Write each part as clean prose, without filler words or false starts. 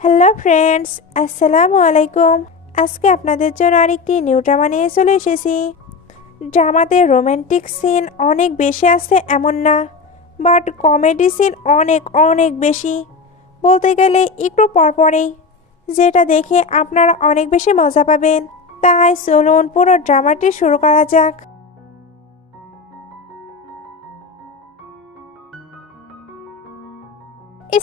Hello friends, আসসালামু আলাইকুম। আজকে আপনাদের জন্য আরেকটি নিউ ড্রামা নিয়ে চলে এসেছি। ড্রামাতে রোমান্টিক সিন অনেক বেশি আছে এমন না, বাট কমেডি সিন অনেক অনেক বেশি, বলতে গেলে একটু পরপরেই, যেটা দেখে আপনারা অনেক বেশি মজা পাবেন। তাই চলুন পুরো ড্রামাটি শুরু করা যাক।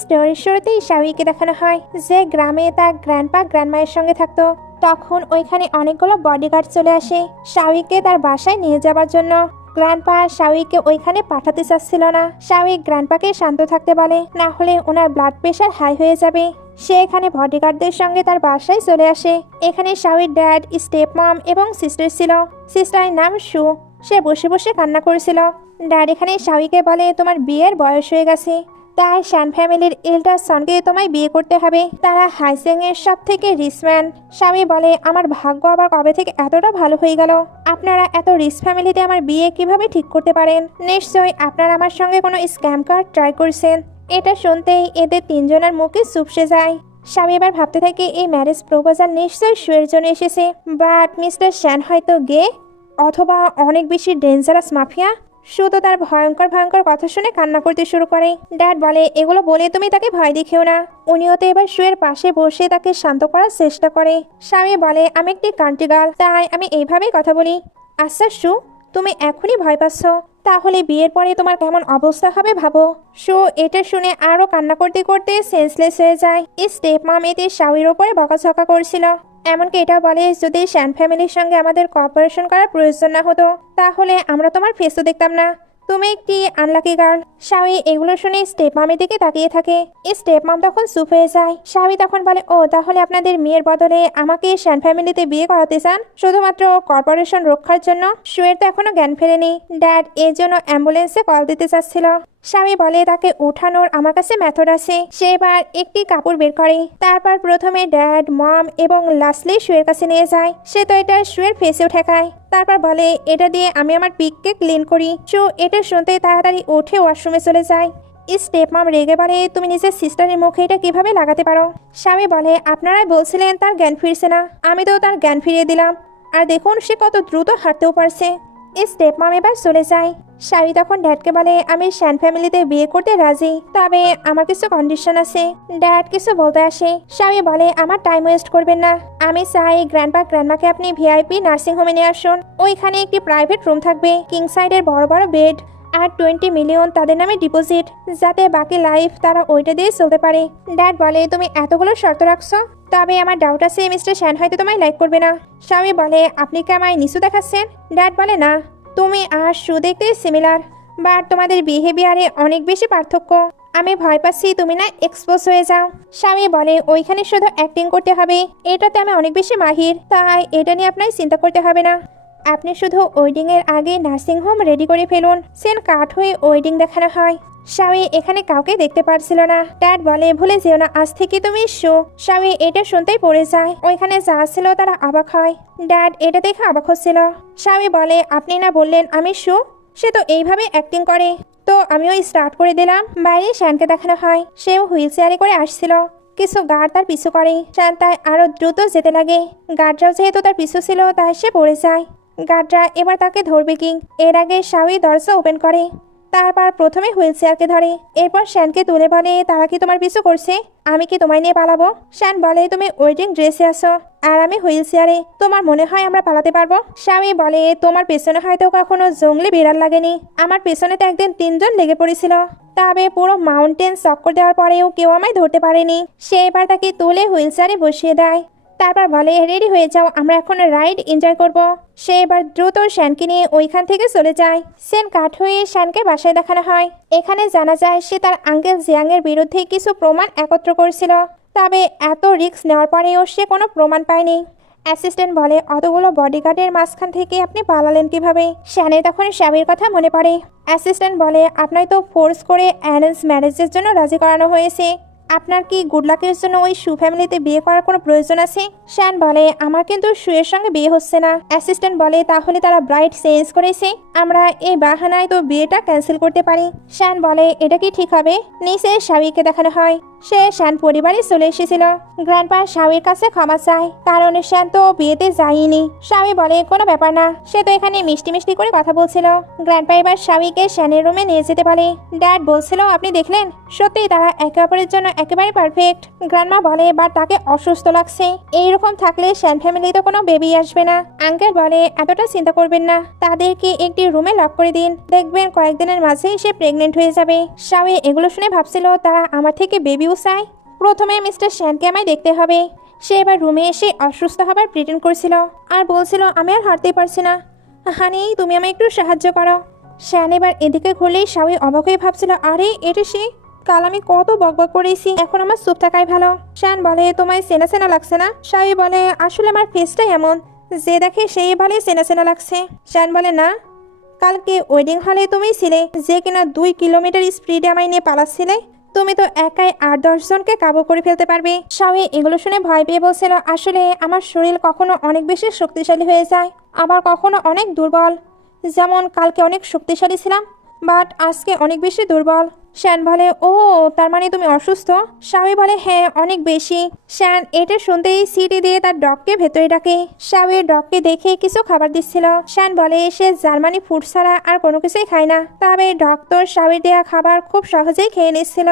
স্টোরির শুরুতেই শাওয়িকে দেখানো হয় যে গ্রামে তার গ্র্যান্ডপা গ্র্যান্ডমায়ের সঙ্গে থাকতো। তখন ওইখানে অনেকগুলো বডিগার্ড চলে আসে শাওয়িকে তার বাসায় নিয়ে যাবার জন্য। গ্র্যান্ডপা শাওয়িকে ওইখানে পাঠাতে চাচ্ছিল না। শাওয়ি গ্র্যান্ডপাকে শান্ত থাকতে বলে, না হলে ওনার ব্লাড প্রেশার হাই হয়ে যাবে। সে এখানে বডিগার্ডদের সঙ্গে তার বাসায় চলে আসে। এখানে শাওয়ির ড্যাড, স্টেপ মম এবং সিস্টার ছিল। সিস্টারের নাম সু। সে বসে বসে কান্না করেছিল। ড্যাড এখানে শাওয়িকে বলে, তোমার বিয়ের বয়স হয়ে গেছে, তাই শান ফ্যামিলির এল্ডার সনকে তোমায় বিয়ে করতে হবে। তারা হাইসেং এর সব থেকে রিচম্যান। স্বামী বলে, আমার ভাগ্য আবার কবে থেকে এতটা ভালো হয়ে গেল। আপনারা এত রিচ ফ্যামিলিতে আমার বিয়ে কিভাবে ঠিক করতে পারেন? নিশ্চয়ই আপনারা আমার সঙ্গে কোনো স্ক্যাম কার্ড ট্রাই করছেন। এটা শুনতেই এদের তিনজনের মুখে চুপসে যায়। স্বামী এবার ভাবতে থাকে এই ম্যারেজ প্রপোজাল নিশ্চয়ই শুয়ের জন্য এসেছে, বাট মিস্টার শ্যান হয়তো গে অথবা অনেক বেশি ডেঞ্জারাস মাফিয়া। শুধু তার ভয়ঙ্কর ভয়ঙ্কর কথা শুনে কান্না করতে শুরু করে। ড্যাড বলে, এগুলো বলে তুমি তাকে ভয় দেখিও না। উনিও তো এবার শুয়ের পাশে বসে তাকে শান্ত করার চেষ্টা করে। স্বামী বলে, আমি একটি কান্ট্রি গার্ল, তাই আমি এইভাবেই কথা বলি। আচ্ছা সু, তুমি এখনই ভয় পাচ্ছ, তাহলে বিয়ের পরে তোমার কেমন অবস্থা হবে ভাবো। সু এটা শুনে আরো কান্না করতে করতে সেন্সলেস হয়ে যায়। স্টেপ মম এতে শাওয়ির ওপরে বকাঝকা করছিল। এমনকি এটা বলে, যদি শ্যান ফ্যামিলির সঙ্গে আমাদের কোঅপারেশন করার প্রয়োজন না হতো, তাহলে আমরা তোমার ফেসও দেখতাম না। তুমি একটি আনলাকি গার্ল। শাওয়ি এগুলো শুনে স্টেপ মামের দিকে তাকিয়ে থাকে। স্টেপ মাম তখন চুপ হয়ে যায়। শাওয়ি তখন বলে, ও তাহলে আপনাদের মেয়ের বদলে আমাকে শ্যান ফ্যামিলিতে বিয়ে করাতে চান শুধুমাত্র কর্পোরেশন রক্ষার জন্য? শুয়ের তো এখনো জ্ঞান ফেরেনি। ড্যাড এর জন্য অ্যাম্বুলেন্সে কল দিতে চাচ্ছিল। স্বামী বলে, তাকে উঠানোর আমার কাছে মেথড আছে। সে এবার একটি কাপড় বের করে। তারপর প্রথমে ড্যাড, মম এবং লাস্টলি শুয়ের কাছে নিয়ে যায়। সে তো এটা শুয়ের ফেসেও ঠেকায়। তারপর বলে, এটা দিয়ে আমি আমার পিককে ক্লিন করি। সু এটা শুনতে তাড়াতাড়ি উঠে ওয়াশরুমে চলে যায়। স্টেপ মম রেগে বলে, তুমি নিজের সিস্টারের মুখে এটা কিভাবে লাগাতে পারো? স্বামী বলে, আপনারাই বলছিলেন তার জ্ঞান ফিরছে না, আমি তো তার জ্ঞান ফিরিয়ে দিলাম। আর দেখুন সে কত দ্রুত হাঁটতেও পারছে। স্টেপ মম এবার চলে যায়। শাওয়ি তখন ড্যাডকে বলে, আমি শ্যান ফ্যামিলিতে বিয়ে করতে রাজি, তবে আমার কিছু কন্ডিশন আছে। ড্যাড কিছু বলতে আসে। শাওয়ি বলে, আমার টাইম ওয়েস্ট করবেন না। আমি চাই গ্র্যান্ডপা গ্র্যান্ডমাকে আপনি ভিআইপি নার্সিং হোমে নিয়ে আসুন। ওইখানে একটি প্রাইভেট রুম থাকবে, কিং সাইডের বড় বড় বেড, আর 20 মিলিয়ন তাদের নামে ডিপোজিট, যাতে বাকি লাইফ তারা ওইটা দিয়ে চলতে পারে। ড্যাড বলে, তুমি এতগুলো শর্ত রাখছো, তবে আমার ডাউট আছে মিস্টার শ্যান হয়তো তোমায় লাইক করবে না। স্বামী বলে, আপনি কি আমায় নিচু দেখাচ্ছেন? ড্যাড বলে, না, তুমি আর সু দেখতে সিমিলার, বাট তোমাদের বিহেভিয়ারে অনেক বেশি পার্থক্য। আমি ভয় পাচ্ছি তুমি না এক্সপোজ হয়ে যাও। স্বামী বলে, ওইখানে শুধু অ্যাক্টিং করতে হবে, এটাতে আমি অনেক বেশি মাহির, তাই এটা নিয়ে আপনার চিন্তা করতে হবে না। আপনি শুধু ওয়েডিং এর আগে নার্সিং হোম রেডি করে ফেলুন। সেন কাট হয়ে ওয়েডিং দেখানো হয়। শাওয়ি এখানে কাউকে দেখতে পারছিল না। ড্যাড বলে, ভুলে যেও না, আজ থেকে তুমি শো। শাওয়ি এটা শুনতেই পড়ে যায়। ওইখানে যা ছিল তারা অবাক হয়। ড্যাড এটা দেখে অবাক হচ্ছিল। শাওয়ি বলে, আপনি না বললেন আমি শো? সে তো এইভাবে অ্যাক্টিং করে, তো আমিও স্টার্ট করে দিলাম। বাইরে শ্যানকে দেখানো হয়। সেও হুইল চেয়ারে করে আসছিল। কিছু গার্ড তার পিছু করে। শ্যান তাই আরো দ্রুত যেতে লাগে। গার্ডরাও যেহেতু তার পিছু ছিল, তাই সে পড়ে যায়। গার্ডরা এবার তাকে ধরবে কি, এর আগে শাওয়ি দরজা ওপেন করে। তারপর প্রথমে হুইল চেয়ারকে ধরে, এরপর শ্যানকে তুলে বলে, তারা কি তোমার পিছু করছে? আমি কি তোমায় নিয়ে পালাবো? শ্যান বলে, তুমি ওয়েডিং ড্রেসে আসো আর আমি হুইল চেয়ারে, তোমার মনে হয় আমরা পালাতে পারবো? স্বামী বলে, তোমার পেছনে হয়তো কখনো জঙ্গলি বিড়াল লাগেনি, আমার পেছনে তো একদিন 3জন লেগে পড়েছিল, তবে পুরো মাউন্টেন চক্কর দেওয়ার পরেও কেউ আমায় ধরতে পারেনি। সে এবার তাকে তুলে হুইল চেয়ারে বসিয়ে দেয়। তারপর বলে, রেডি হয়ে যাও, আমরা এখন রাইড এনজয় করব। সে এবার দ্রুত শ্যানকে নিয়ে ওইখান থেকে চলে যায়। সেন কাট হয়ে শ্যানকে বাসায় দেখানো হয়। এখানে জানা যায় সে তার আঙ্কেল জিয়াং এর বিরুদ্ধে কিছু প্রমাণ একত্র করছিল, তবে এত রিস্ক নেওয়ার পরেও সে কোনো প্রমাণ পায়নি। অ্যাসিস্ট্যান্ট বলে, অতগুলো বডিগার্ডের মাঝখান থেকে আপনি পালালেন কিভাবে? শ্যানের তখন স্বামীর কথা মনে পড়ে। অ্যাসিস্ট্যান্ট বলে, আপনার তো ফোর্স করে অ্যারেঞ্জ ম্যারেজের জন্য রাজি করানো হয়েছে, আপনার কি গুড লাকের জন্য ওই সু ফ্যামিলিতে বিয়ে করার কোনো প্রয়োজন আছে? শ্যান বলে, আমার কিন্তু সুয়ের সঙ্গে বিয়ে হচ্ছে না। অ্যাসিস্ট্যান্ট বলে, তাহলে তারা ব্রাইড চেঞ্জ করেছে, আমরা এই বাহানায় তো বিয়েটা ক্যান্সেল করতে পারি। শ্যান বলে, এটা কি ঠিক হবে? নিচে শাওয়িকে দেখানো হয়। সে শ্যান পরিবারে চলে এসেছিল। গ্র্যান্ডপা শাওয়ের কাছে ক্ষমা চায়, কারণ শ্যান তো বিয়েতে যায়নি। শাওয়ে বলে কোনো ব্যাপার না, সে তো এখানে মিষ্টি মিষ্টি করে কথা বলছিল। গ্র্যান্ডপা এবার শাওয়েকে শ্যানের রুমে নিয়ে যেতে বলে। ড্যাড বলছিল আপনি দেখলেন, সত্যি তারা একে অপরের জন্য একেবারে পারফেক্ট। গ্র্যান্ডমা বলে এবার তাকে অসুস্থ লাগছে, এইরকম থাকলে শ্যান ফ্যামিলি তো কোনো বেবি আসবে না। আঙ্কেল বলে এতটা চিন্তা করবেন না, তাদেরকে একটি রুমে লক করে দিন, দেখবেন কয়েকদিনের মাঝেই সে প্রেগনেন্ট হয়ে যাবে। শাওয়ে এগুলো শুনে ভাবছিল তারা আমার থেকে বেবিও চায়। প্রথমে মিস্টার শ্যানকে আমায় দেখতে হবে। সে এবার রুমে এসে অসুস্থ হবার প্রিটেন্ড করছিল আর বলছিল আমি আর হাঁটতেই পারছি না, হানি তুমি আমায় একটু সাহায্য করো। শ্যান এবার এদিকে ঘুরলেই শাওয়ে অবাক হয়ে ভাবছিল আরে এটা সে, কাল আমি কত বকবক করেছি, এখন আমার চুপ থাকাই ভালো। শ্যান বলে তোমায় চেনা চেনা লাগছে না? শাওয়ে বলে আসলে আমার ফেসটাই এমন, যে দেখে সেই বলে চেনা চেনা লাগছে। শ্যান বলে না, কালকে ওয়েডিং হলে তুমি ছিলে যে কিনা 2 কিলোমিটার স্পিডে আমায় নিয়ে পালাচ্ছিলে, তুমি তো একাই 8-10 জনকে কাবু করে ফেলতে পারবে। শাওয়ে এগুলো শুনে ভয় পেয়ে বলছিল আসলে আমার শরীর কখনো অনেক বেশি শক্তিশালী হয়ে যায়, আবার কখনো অনেক দুর্বল। যেমন কালকে অনেক শক্তিশালী ছিলাম, বাট আজকে অনেক বেশি দুর্বল। শ্যান বলে ও তার মানে তুমি অসুস্থ? শাওয়ে বলে হ্যাঁ অনেক বেশি। শ্যান এটা শুনতেই সিটি দিয়ে তার ডগকে ভেতরে ডাকে। শাওয়ে ডগকে দেখে কিছু খাবার দিচ্ছিল। শ্যান বলে সে জার্মানি ফুড ছাড়া আর কোনো কিছুই খায় না, তবে ডগ তো শাওয়ের দেওয়া খাবার খুব সহজেই খেয়ে নিচ্ছিল।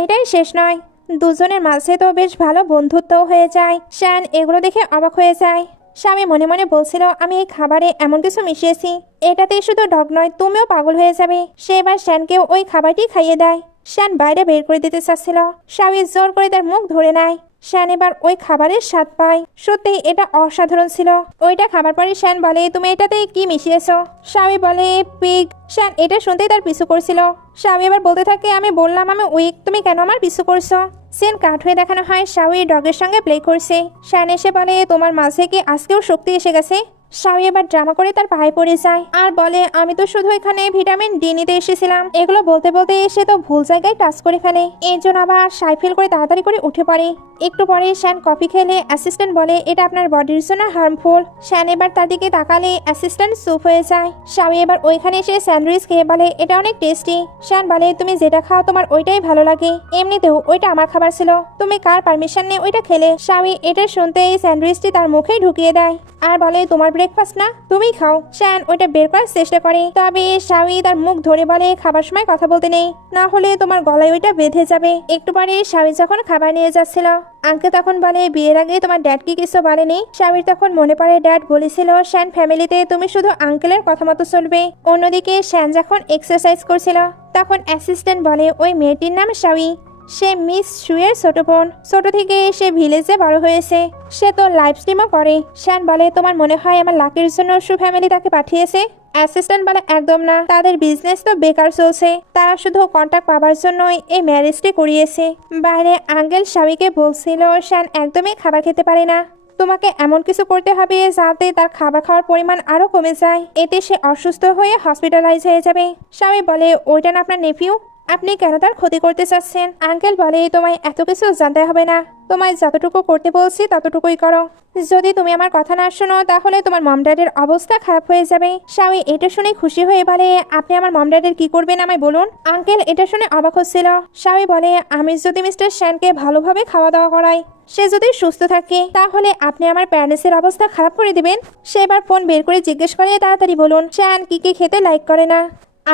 এটাই শেষ নয়, দুজনের মাঝে তো বেশ ভালো বন্ধুত্বও হয়ে যায়। শ্যান এগুলো দেখে অবাক হয়ে যায়। স্বামী মনে মনে বলছিল আমি এই খাবারে এমন কিছু মিশিয়েছি, এটাতেই শুধু ডগ নয় তুমিও পাগল হয়ে যাবে। সে এবার শ্যানকেও ওই খাবারটি খাইয়ে দেয়। শ্যান বাইরে বের করে দিতে চাচ্ছিল, স্বামী জোর করে তার মুখ ধরে নেয়। শ্যান এবার ওই খাবারের স্বাদ পায়, সত্যি এটা অসাধারণ ছিল। ওইটা খাবার পরে শ্যান বলে তুমি এটাতে কি মিশিয়েছো? স্বামী বলে পিগ। শ্যান এটা শুনতেই তার পিছু করছিল। স্বামী এবার বলতে থাকে আমি বললাম আমি উইক, তুমি কেন আমার পিছু করছো? সেন কাঠ হয়ে দেখানো হয় শাওয়ে ডগের সঙ্গে প্লে করছে। শ্যান এসে বলে তোমার মাঝে কি আজকেও শক্তি এসে গেছে? শাওয়ে এবার ড্রামা করে তার পায়ে পড়ে যায় আর বলে আমি তো শুধু এখানে ভিটামিন ডি নিতে এসেছিলাম। এগুলো বলতে বলতে এসে তো ভুল জায়গায় টাচ করে ফেলে, এই জন্য আবার সাইফেল করে তাড়াতাড়ি করে উঠে পড়ে। একটু পরে শ্যান কফি খেলে অ্যাসিস্ট্যান্ট বলে এটা আপনার বডির জন্য হার্মফুল। শ্যান এবার তার দিকে তাকালে অ্যাসিস্ট্যান্ট চুপ হয়ে যায়। শাওয়ে এবার ওইখানে এসে স্যান্ডউইচ খেয়ে বলে এটা অনেক টেস্টি। শ্যান বলে তুমি যেটা খাও তোমার ওইটাই ভালো লাগে, এমনিতেও ওইটা আমার খাবার ছিল, তুমি কার পারমিশন নিয়ে ওইটা খেলে? শাওয়ে এটা শুনতে এই স্যান্ডউইচটি তার মুখে ঢুকিয়ে দেয় আর বলে তোমার ব্রেকফাস্ট না, তুমি খাও। শ্যান ওইটা বের করার চেষ্টা করে, তবে শাওয়ে তার মুখ ধরে বলে খাবার সময় কথা বলতে নেই, না হলে তোমার গলায় ওইটা বেঁধে যাবে। একটু পরে শাওয়ে যখন খাবার নিয়ে যাচ্ছিল আঙ্কেল তখন বলে বিয়ের আগে তোমার ড্যাড কি কিছু বলেনি? শাওয়ের তখন মনে পড়ে ড্যাড বলেছিল শ্যান ফ্যামিলিতে তুমি শুধু আঙ্কেলের কথা মতো চলবে। অন্যদিকে শ্যান যখন এক্সারসাইজ করছিল তখন অ্যাসিস্ট্যান্ট বলে ওই মেয়েটির নাম শাওয়ে, সে মিস শুয়ের ছোট বোন, ছোট থেকে সে ভিলেজে বড় হয়েছে, সে তো লাইভ স্ট্রিমও করে। শ্যান বলে তোমার মনে হয় আমার লাকির জন্য শু ফ্যামিলি তাকে পাঠিয়েছে? অ্যাসিস্ট্যান্ট বলে একদম না, তাদের বিজনেস তো বেকার চলছে, তারা শুধু কন্ট্যাক্ট পাওয়ার জন্যই এই ম্যারেজটি করিয়েছে। বাইরে আঙ্কেল শাওয়েকে বলছিল শ্যান একদমই খাবার খেতে পারে না, তোমাকে এমন কিছু করতে হবে যাতে তার খাবার খাওয়ার পরিমাণ আরো কমে যায়, এতে সে অসুস্থ হয়ে হসপিটালাইজ হয়ে যাবে। শাওয়ে বলে ওইটা না আপনার নেফিউ, আপনি কেন তার ক্ষতি করতে চাচ্ছেন? আঙ্কেল বলে তোমায় এত কিছু জানতে হবে না, তোমায় যতটুকু করতে বলছি ততটুকুই করো, যদি তুমি আমার কথা না শোনো তাহলে তোমার মম ড্যাডের অবস্থা খারাপ হয়ে যাবে। শাওয়ে এটা শুনে খুশি হয়ে বলে আপনি আমার মম ড্যাডের কি করবেন আমায় বলুন। আঙ্কেল এটা শুনে অবাক হচ্ছিল। শাওয়ে বলে আমি যদি মিস্টার শ্যানকে ভালোভাবে খাওয়া দাওয়া করাই, সে যদি সুস্থ থাকে তাহলে আপনি আমার প্যারেন্টসের অবস্থা খারাপ করে দিবেন। সে এবার ফোন বের করে জিজ্ঞেস করে তাড়াতাড়ি বলুন শ্যান কি কি খেতে লাইক করে না।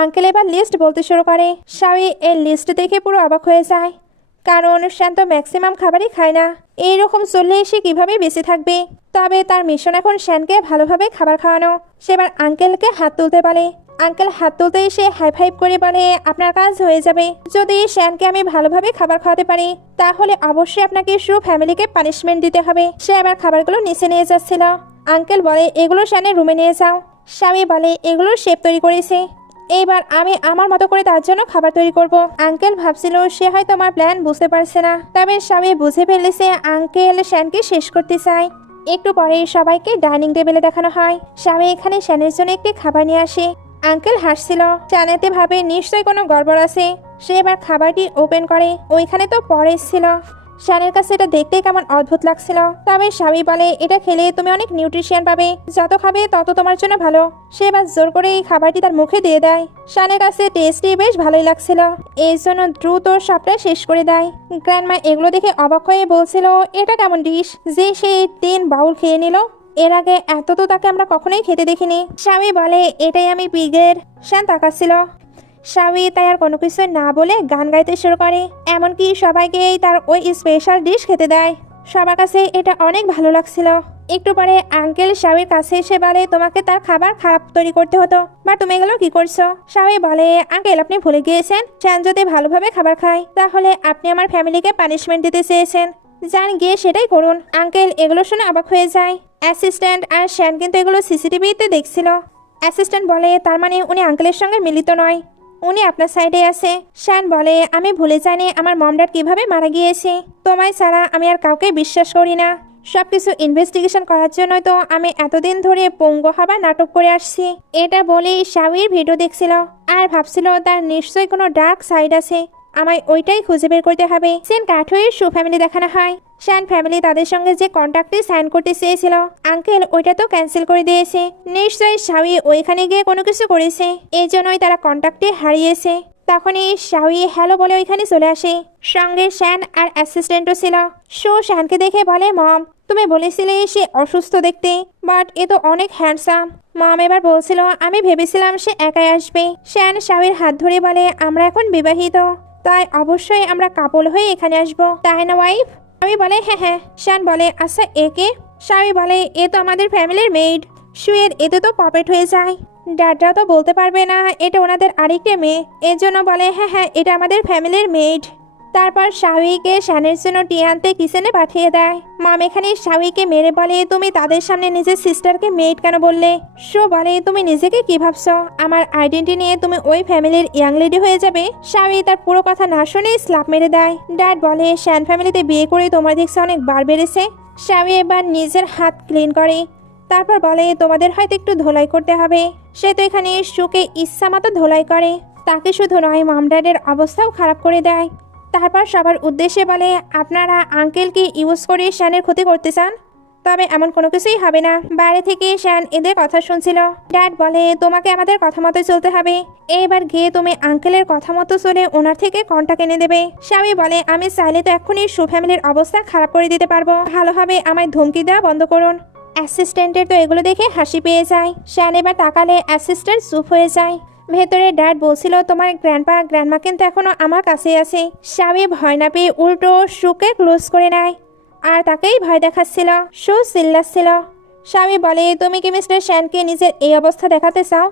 আঙ্কেল এবার লিস্ট বলতে শুরু করে। শাওয়ে এই লিস্ট দেখে পুরো অবাক হয়ে যায়, কারণ শ্যান তো ম্যাক্সিমাম খাবারই খায় না, এইরকম চললে সে কিভাবে বেঁচে থাকবে। তবে তার মিশন এখন শ্যানকে ভালোভাবে খাবার খাওয়ানো। সে এবার আঙ্কেলকে হাত তুলতে বলে। আঙ্কেল হাত তুলতে এসে হাই ফাইভ করে বলে আপনার কাজ হয়ে যাবে, যদি শ্যানকে আমি ভালোভাবে খাবার খাওয়াতে পারি তাহলে অবশ্যই আপনাকে শু ফ্যামিলিকে পানিশমেন্ট দিতে হবে। সে আবার খাবারগুলো নিচে নিয়ে যাচ্ছিল। আঙ্কেল বলে এগুলো শ্যানের রুমে নিয়ে যাও। শাওয়ে বলে এগুলো শেফ তৈরি করেছে, এইবার আমি আমার মতো করে তার জন্য খাবার তৈরি করব। আঙ্কেল ভাবছিল সে হয়তো আমার প্ল্যান বুঝতে পারছে না, তবে শাওয়ে বুঝে ফেলেছে আঙ্কেল শ্যানকে শেষ করতে চায়। একটু পরে সবাইকে ডাইনিং টেবিলে দেখানো হয়। শাওয়ে এখানে শ্যানের জন্য একটি খাবার নিয়ে আসে। আঙ্কেল হাসছিল, শ্যানেতে ভাবে নিশ্চয়ই কোনো গড়বড় আছে। সে এবার খাবারটি ওপেন করে, ওইখানে তো পরেশ ছিল। শানের কাছে এটা দেখতে কেমন অদ্ভুত লাগছিল। তবে শাওই বলে এটা খেলে তুমি অনেক নিউট্রিশন পাবে, যত খাবে তত তোমার জন্য ভালো। সে এবার জোর করে এই খাবারটি তার মুখে দিয়ে দেয়। শানের কাছে টেস্টটি বেশ ভালোই লাগছিল, এই জন্য দ্রুত সবটা শেষ করে দেয়। গ্র্যান্ডমা এগুলো দেখে অবাক হয়ে বলছিল এটা কেমন ডিশ যে সে 3 বাউল খেয়ে নিল, এর আগে এত তো তাকে আমরা কখনোই খেতে দেখিনি। শাওই বলে এটাই আমি পিগের। শান তাকাচ্ছিল। শাওই তাই আর কোনো কিছু না বলে গান গাইতে শুরু করে, এমনকি সবাইকেই তার ওই স্পেশাল ডিশ খেতে দেয়। সবার কাছে এটা অনেক ভালো লাগছিল। একটু পরে আঙ্কেল শাওইর কাছে এসে বলে তোমাকে তার খাবার খারাপ তৈরি করতে হতো, বা তুমি এগুলো কি করছো? শাওই বলে আঙ্কেল আপনি ভুলে গিয়েছেন, শান যদি ভালোভাবে খাবার খায় তাহলে আপনি আমার ফ্যামিলিকে পানিশমেন্ট দিতে চেয়েছেন, যান গিয়ে সেটাই করুন। আঙ্কেল এগুলো শুনে অবাক হয়ে যায়। অ্যাসিস্ট্যান্ট আর শ্যান কিন্তু এগুলো সিসিটিভিতে দেখছিল। অ্যাসিস্ট্যান্ট বলে তার মানে উনি আঙ্কেলের সঙ্গে মিলিত নয়, উনি আপনার সাইডে আছে। শ্যান বলে আমি ভুলে জানি আমার মম ড্যাড কিভাবে মারা গিয়েছে, তোমায় ছাড়া আমি আর কাউকে বিশ্বাস করি না। সবকিছু ইনভেস্টিগেশন করার জন্যই তো আমি এতদিন ধরে পঙ্গু হবার নাটক করে আসছি। এটা বলেই শাওইর ভিডিও দেখছিল আর ভাবছিল তার নিশ্চয়ই কোনো ডার্ক সাইড আছে, আমায় ওইটাই খুঁজে বের করতে হবে। সেন কাঠুইয়ের শু ফ্যামিলি দেখানো হয়। শ্যান ফ্যামিলি তাদের সঙ্গে যে কন্ট্রাক্টে সাইন করতে চেয়েছিল আঙ্কেল ওইটা তো ক্যান্সেল করে দিয়েছে, নিশ্চয়ই শাওই ওইখানে গিয়ে কোনো কিছু করেছে, এই জন্যই তারা কন্ট্রাক্টে হারিয়েছে। তখনই শাওই হ্যালো বলে ওইখানে চলে আসে, সঙ্গে শ্যান আর অ্যাসিস্ট্যান্টও ছিল। শো শ্যানকে দেখে বলে মম তুমি বলেছিলে সে অসুস্থ দেখতে, বাট এ তো অনেক হ্যান্ডসাম। মম এবার বলছিল আমি ভেবেছিলাম সে একাই আসবে। শ্যান শাওইর হাত ধরে বলে আমরা এখন বিবাহিত, তাই অবশ্যই আমরা কাপল হয়ে এখানে আসবো, তাই না ওয়াইফ? শাওই বলে হ্যাঁ হ্যাঁ। শ্যান বলে আচ্ছা একে? শাওই বলে এ তো আমাদের ফ্যামিলির মেইড। শুয়ের এতে তো পপেট হয়ে যায়, ড্যাডরা তো বলতে পারবে না এটা ওনাদের আরেকটা মেয়ে, এর জন্য বলে হ্যাঁ হ্যাঁ এটা আমাদের ফ্যামিলির মেইড। তারপর শাওইকে শ্যানের জন্য টি আনতে কিচেনে পাঠিয়ে দেয়। মম এখানে শাওইকে মেরে বলে তুমি তাদের সামনে নিজের সিস্টারকে মেইড কেন বললে? শো বলে তুমি নিজেকে কি ভাবছো, আমার আইডেন্টি নিয়ে তুমি ওই ফ্যামিলির ইয়াং লেডি হয়ে যাবে? শাওই তার পুরো কথা না শুনে স্ল্যাপ মেরে দেয়। ড্যাড বলে শ্যান ফ্যামিলিতে বিয়ে করে তোমার দেখছে অনেক বার বেড়েছে। শাওই এবার নিজের হাত ক্লিন করে, তারপর বলে তোমাদের হয়তো একটু ধোলাই করতে হবে। সে তো এখানে শুকে ইচ্ছা মতো ধোলাই করে, তাকে শুধু নয় মম ড্যাডের অবস্থাও খারাপ করে দেয়। তারপর সবার উদ্দেশ্যে বলে আপনারা আঙ্কেলকে ইউজ করে শ্যানের ক্ষতি করতে চান, তবে এমন কোনো কিছুই হবে না। বাইরে থেকে শ্যান এদের কথা শুনছিল। ড্যাড বলে তোমাকে আমাদের কথা মতো চলতে হবে, এবার গিয়ে তুমি আঙ্কেলের কথা মতো চলে ওনার থেকে কন্টাক্ট এনে দেবে। স্বামী বলে আমি চাইলে তো এক্ষুনি শু ফ্যামিলির অবস্থা খারাপ করে দিতে পারবো, ভালোভাবে আমায় ধমকি দেওয়া বন্ধ করুন। অ্যাসিস্ট্যান্টের তো এগুলো দেখে হাসি পেয়ে যায়। শ্যান এবার তাকালে অ্যাসিস্ট্যান্ট চুপ হয়ে যায়। ভেতরে ড্যাড বলছিল তোমার গ্র্যান্ডপা গ্র্যান্ডমা কিন্তু এখনো আমার কাছেই আছে। স্বামী ভয় না পেয়ে উল্টো শুকে ক্লোজ করে নেয় আর তাকেই ভয় দেখাচ্ছিল। শো চিল্লাচ্ছিল। স্বামী বলে তুমি কি মিস্টার শ্যানকে নিজের এই অবস্থা দেখাতে চাও?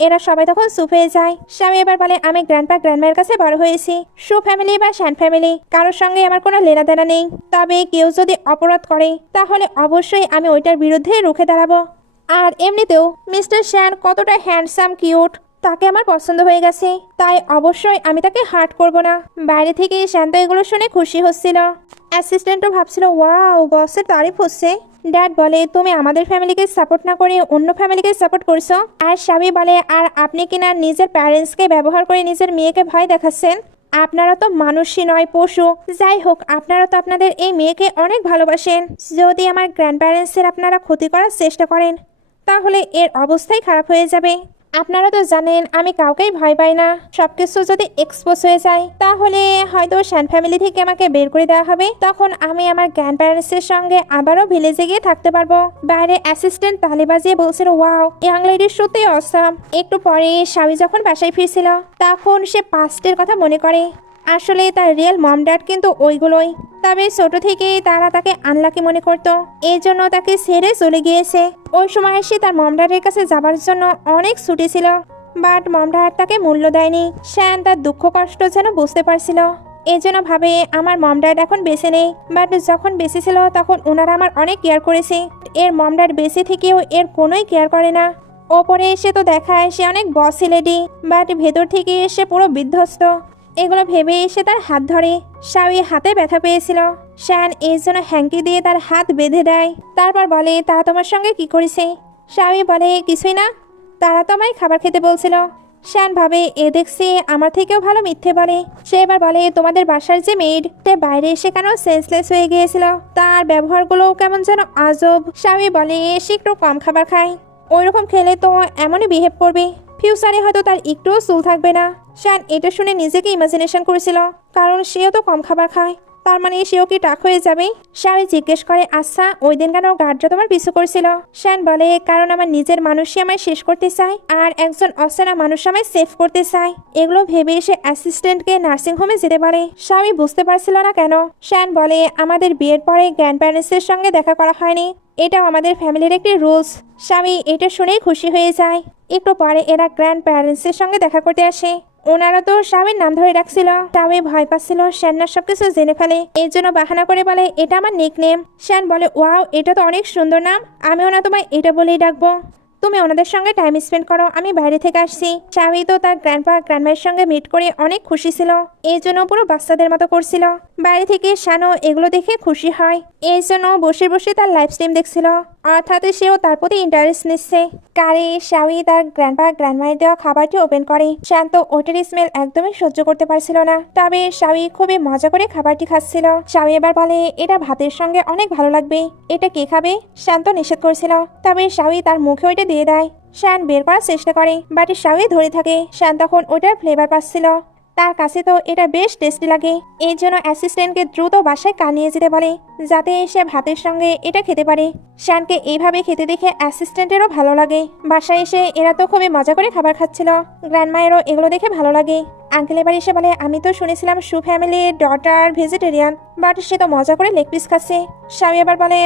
এরা সবাই তখন চুপ হয়ে যায়। স্বামী এবার বলে আমি গ্র্যান্ডপা গ্র্যান্ডমায়ের কাছে বড় হয়েছি, শু ফ্যামিলি বা শ্যান ফ্যামিলি কারোর সঙ্গে আমার কোনো লেনাদেনা নেই, তবে কেউ যদি অপরাধ করে তাহলে অবশ্যই আমি ওইটার বিরুদ্ধে রুখে দাঁড়াবো। আর এমনিতেও মিস্টার শ্যান কতটা হ্যান্ডসাম কিউট, তাকে আমার পছন্দ হয়ে গেছে, তাই অবশ্যই আমি তাকে হার্ট করব না। বাইরে থেকে শ্যান তো এগুলো শুনে খুশি হচ্ছিল। অ্যাসিস্ট্যান্টও ভাবছিল ওয়াও বসের তারিফ হচ্ছে। ড্যাড বলে তুমি আমাদের ফ্যামিলিকে সাপোর্ট না করে অন্য ফ্যামিলিকে সাপোর্ট করছো। আর স্বামী বলে আর আপনি কিনা নিজের প্যারেন্টসকে ব্যবহার করে নিজের মেয়েকে ভয় দেখাচ্ছেন, আপনারা তো মানুষই নয় পশু। যাই হোক আপনারা তো আপনাদের এই মেয়েকে অনেক ভালোবাসেন, যদি আমার গ্র্যান্ড প্যারেন্টসের আপনারা ক্ষতি করার চেষ্টা করেন তাহলে এর অবস্থাই খারাপ হয়ে যাবে। আপনারা তো জানেন আমি কাউকেই ভয় পাই না, সবকিছু যদি এক্সপোজ হয়ে যায় তাহলে হয়তো শ্যান ফ্যামিলি থেকে আমাকে বের করে দেওয়া হবে, তখন আমি আমার গ্র্যান্ড প্যারেন্টসের সঙ্গে আবারও ভিলেজে গিয়ে থাকতে পারবো। বাইরে অ্যাসিস্ট্যান্ট তালি বাজিয়ে বলছিল ওয়াও ইয়াং লেডির সত্যি অসাম। একটু পরে স্বামী যখন বাসায় ফিরছিল তখন সে পাস্টের কথা মনে করে, আসলে তার রিয়েল মম ড্যাড কিন্তু ওইগুলোই, তবে ছোট থেকেই তারা তাকে আনলাকি মনে করতো, এই জন্য তাকে ছেড়ে চলে গিয়েছে। ওই সময় সে তার মম ড্যাডের কাছে যাবার জন্য অনেক ছুটি ছিল, বাট মম ড্যাড তাকে মূল্য দেয়নি। শ্যান তার দুঃখ কষ্ট যেন বুঝতে পারছিল, এই জন্য ভাবে আমার মম ড্যাড এখন বেঁচে নেই, বাট যখন বেঁচে ছিল তখন ওনারা আমার অনেক কেয়ার করেছে, এর মম ড্যাড বেঁচে থেকেও এর কোনোই কেয়ার করে না। ওপরে এসে তো দেখায় সে অনেক বসি লেডি, বাট ভেতর থেকে এসে পুরো বিধ্বস্ত। এগুলো ভেবে এসে তার হাত ধরে। শাওই হাতে ব্যথা পেয়েছিল, শ্যান এই জন্য হ্যাঙ্কি দিয়ে তার হাত বেঁধে দেয়। তারপর বলে তারা তোমার সঙ্গে কি করেছে? শাওই বলে কিছুই না, তারা তো আমায় খাবার খেতে বলছিল। শ্যান ভাবে এ দেখছি আমার থেকেও ভালো মিথ্যে বলে। সে এবার বলে তোমাদের বাসার যে মেড সে বাইরে এসে কেন সেন্সলেস হয়ে গিয়েছিল, তার ব্যবহারগুলো কেমন যেন আজব। স্বামী বলে সে একটু কম খাবার খায়, ওইরকম খেলে তো এমনই বিহেভ করবে, ফিউচারে হয়তো তার একটুও চুল থাকবে না। শ্যান এটা শুনে নিজেকে ইমাজিনেশন করেছিল, কারণ সেও তো কম খাবার খায়, তার মানে সেও কি টাক হয়ে যাবে। স্বামী জিজ্ঞেস করে আচ্ছা ওই দিন কেন গার্ডরা তোমার পিছু করছিল? শ্যান বলে কারণ আমার নিজের মানুষই আমায় শেষ করতে চায় আর একজন অচেনা মানুষ আমায় সেভ করতে চায়। এগুলো ভেবে সে অ্যাসিস্ট্যান্টকে নার্সিং হোমে যেতে পারে। স্বামী বুঝতে পারছিল না কেন। শ্যান বলে আমাদের বিয়ের পরে গ্র্যান্ড প্যারেন্টসের সঙ্গে দেখা করা হয়নি, এটাও আমাদের ফ্যামিলির একটি রুলস। স্বামী এটা শুনেই খুশি হয়ে যায়। একটু পরে এরা গ্র্যান্ড প্যারেন্টসের সঙ্গে দেখা করতে আসে। ওনারা তো স্বামীর নাম ধরে রাখছিল, স্বামী ভয় পাচ্ছিল শ্যান না সবকিছু জেনে ফেলে, এই জন্য বাহানা করে বলে এটা আমার নিকনেম। শ্যান বলে ওয়াও এটা তো অনেক সুন্দর নাম, আমিও না তোমায় এটা বলেই ডাকবো, তুমি ওনাদের সঙ্গে টাইম স্পেন্ড করো, আমি বাইরে থেকে আসছি। স্বামী তো তার গ্র্যান্ডপা গ্র্যান্ডমায়ের সঙ্গে মিট করে অনেক খুশি ছিল, এই জন্য পুরো বাচ্চাদের মতো করছিল। বাইরে থেকে শানও এগুলো দেখে খুশি হয়, এই জন্য বসে বসে তার লাইভ স্ট্রিম দেখছিল, অর্থাৎ সেও তার প্রতি ইন্টারেস্ট নিচ্ছে। কারে স্বামী তার গ্র্যান্ডপা গ্র্যান্ডমায়ের দেওয়া খাবারটি ওপেন করে। শান তো ওটার স্মেল একদমই সহ্য করতে পারছিল না, তবে স্বামী খুবই মজা করে খাবারটি খাচ্ছিল। স্বামী এবার বলে এটা ভাতের সঙ্গে অনেক ভালো লাগবে, এটা কে খাবে? শান তো নিষেধ করছিল, তবে স্বামী তার মুখে ওইটা দিয়ে দেয়। শান বের করার চেষ্টা করে, বাট স্বামী ধরে থাকে। শান তখন ওইটার ফ্লেভার পাচ্ছিল, তার কাছে তো এটা বেশ টেস্টি লাগে, এই জন্য অ্যাসিস্ট্যান্টকে দ্রুত বাসায় নিয়ে যেতে বলে যাতে সে ভাতের সঙ্গে এটা খেতে পারে। শানকে এইভাবে খেতে দেখে অ্যাসিস্ট্যান্টেরও ভালো লাগে। বাসায় এসে এরা তো খুবই মজা করে খাবার খাচ্ছিল, গ্র্যান্ডমায়েরও এগুলো দেখে ভালো লাগে। আঙ্কেল এবার এসে বলে আমি তো শুনেছিলাম সু ফ্যামিলির ডটার ভেজিটেরিয়ান, বাট সে তো মজা করে লেগ পিস খাচ্ছে। স্বামী এবার বলে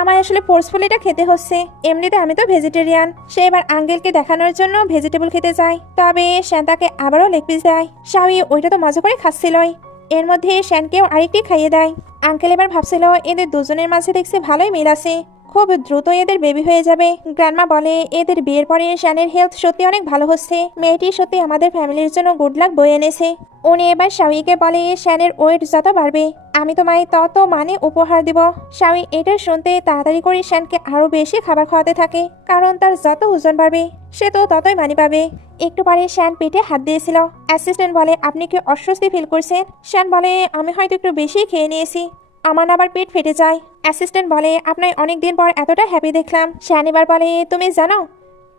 আমার আসলে ফোর্সফুলি এটা খেতে হচ্ছে, এমনিতে আমি তো ভেজিটেরিয়ান। সে এবার আঙ্কেলকে দেখানোর জন্য ভেজিটেবল খেতে যায়, তবে শ্যান তাকে আবারও লেগ পিস দেয়। স্বামী ওইটা তো মজা করে খাচ্ছিলই, এর মধ্যে শ্যানকেও আরেকটি খাইয়ে দেয়। আঙ্কেল এবার ভাবছিল এদের দুজনের মাঝে দেখছে ভালোই মিল আছে, খুব দ্রুত এদের বেবি হয়ে যাবে। গ্র্যান্ডমা বলে এদের বিয়ের পরে শ্যানের হেলথ সত্যি অনেক ভালো হচ্ছে, মেয়েটি সত্যি আমাদের ফ্যামিলির জন্য গুড লাক বয়ে এনেছে। উনি এবার স্বামীকে বলে শ্যানের ওয়েট যত বাড়বে আমি তোমায় তত মানে উপহার দিব। স্বামী এটা শুনতে তাড়াতাড়ি করে শ্যানকে আরো বেশি খাবার খাওয়াতে থাকে, কারণ তার যত ওজন বাড়বে সে তো ততই মানি পাবে। একটু পরে শ্যান পেটে হাত দিয়েছিল। অ্যাসিস্ট্যান্ট বলে আপনি কি অস্বস্তি ফিল করছেন? শ্যান বলে আমি হয়তো একটু বেশি খেয়ে নিয়েছি, আমার আবার পেট ফেটে যায়। অ্যাসিস্ট্যান্ট বলে আপনার অনেকদিন পর এতটা হ্যাপি দেখলাম। শ্যান এবার বলে তুমি জানো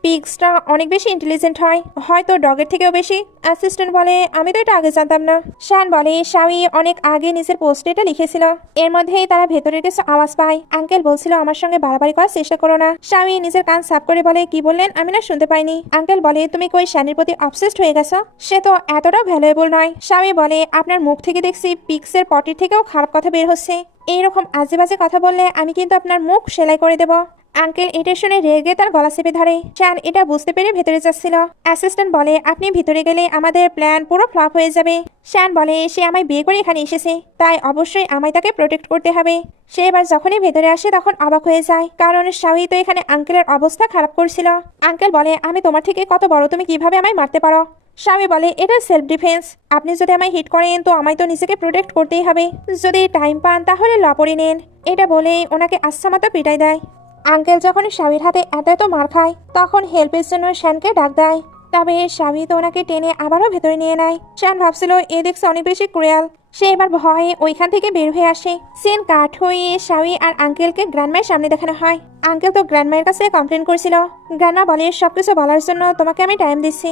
পিগসটা অনেক বেশি ইন্টেলিজেন্ট হয়, হয়তো ডগের থেকেও বেশি। অ্যাসিস্ট্যান্ট বলে আমি তো এটা আগে জানতাম না। শ্যান বলে স্বামী অনেক আগে নিজের পোস্টে এটা লিখেছিল, এর মধ্যেই তারা ভেতরের কিছু আওয়াজ পায়। আঙ্কেল বলছিল আমার সঙ্গে বাড়াবাড়ি করার চেষ্টা করো না। স্বামী নিজের কান সাফ করে বলে কি বললেন, আমি না শুনতে পাইনি। আঙ্কেল বলে তুমি কই শ্যানের প্রতি অবসেসড হয়ে গেছো, সে তো এতটাও ভ্যালুয়েবল নয়। স্বামী বলে আপনার মুখ থেকে দেখছি পিক্সের পটির থেকেও খারাপ কথা বের হচ্ছে, এইরকম আজে বাজে কথা বললে আমি কিন্তু আপনার মুখ সেলাই করে দেব। আঙ্কেল এটা শুনে রেগে তার গলা চেপে ধরে। শ্যান এটা বুঝতে পেরে ভেতরে যাচ্ছিল। অ্যাসিস্ট্যান্ট বলে আপনি ভিতরে গেলে আমাদের প্ল্যান পুরো ফ্লপ হয়ে যাবে। শ্যান বলে সে আমায় বিয়ে করে এখানে এসেছে, তাই অবশ্যই আমায় তাকে প্রোটেক্ট করতে হবে। সে এবার যখনই ভেতরে আসে তখন অবাক হয়ে যায়, কারণ স্বামী তো এখানে আঙ্কেলের অবস্থা খারাপ করছিল। আঙ্কেল বলে আমি তোমার থেকে কত বড়, তুমি কিভাবে আমায় মারতে পারো? স্বামী বলে এটা সেলফ ডিফেন্স, আপনি যদি আমায় হিট করেন তো আমায় তো নিজেকে প্রোটেক্ট করতেই হবে, যদি টাইম পান তাহলে ল পড়ে নেন। এটা বলেই ওনাকে আচ্ছা মতো পিটাই দেয়। আঙ্কেল যখন স্বামীর হাতে এত মার খায় তখন হেল্পের জন্য শ্যানকে ডাক দেয়, তবে স্বামী তো ওনাকে টেনে আবারও ভেতরে নিয়ে নেয়। শ্যান ভাবছিল এ দেখছে অনেক বেশি ক্রুয়াল, সে এবার ভয়ে ওইখান থেকে বের হয়ে আসে। সিন কাট হয়ে স্বামী আর আঙ্কেলকে গ্র্যান্ডমায়ের সামনে দেখানো হয়। আঙ্কেল তো গ্র্যান্ডমায়ের কাছে কমপ্লেন করছিল। গ্র্যান্ডমা বলে সবকিছু বলার জন্য তোমাকে আমি টাইম দিচ্ছি,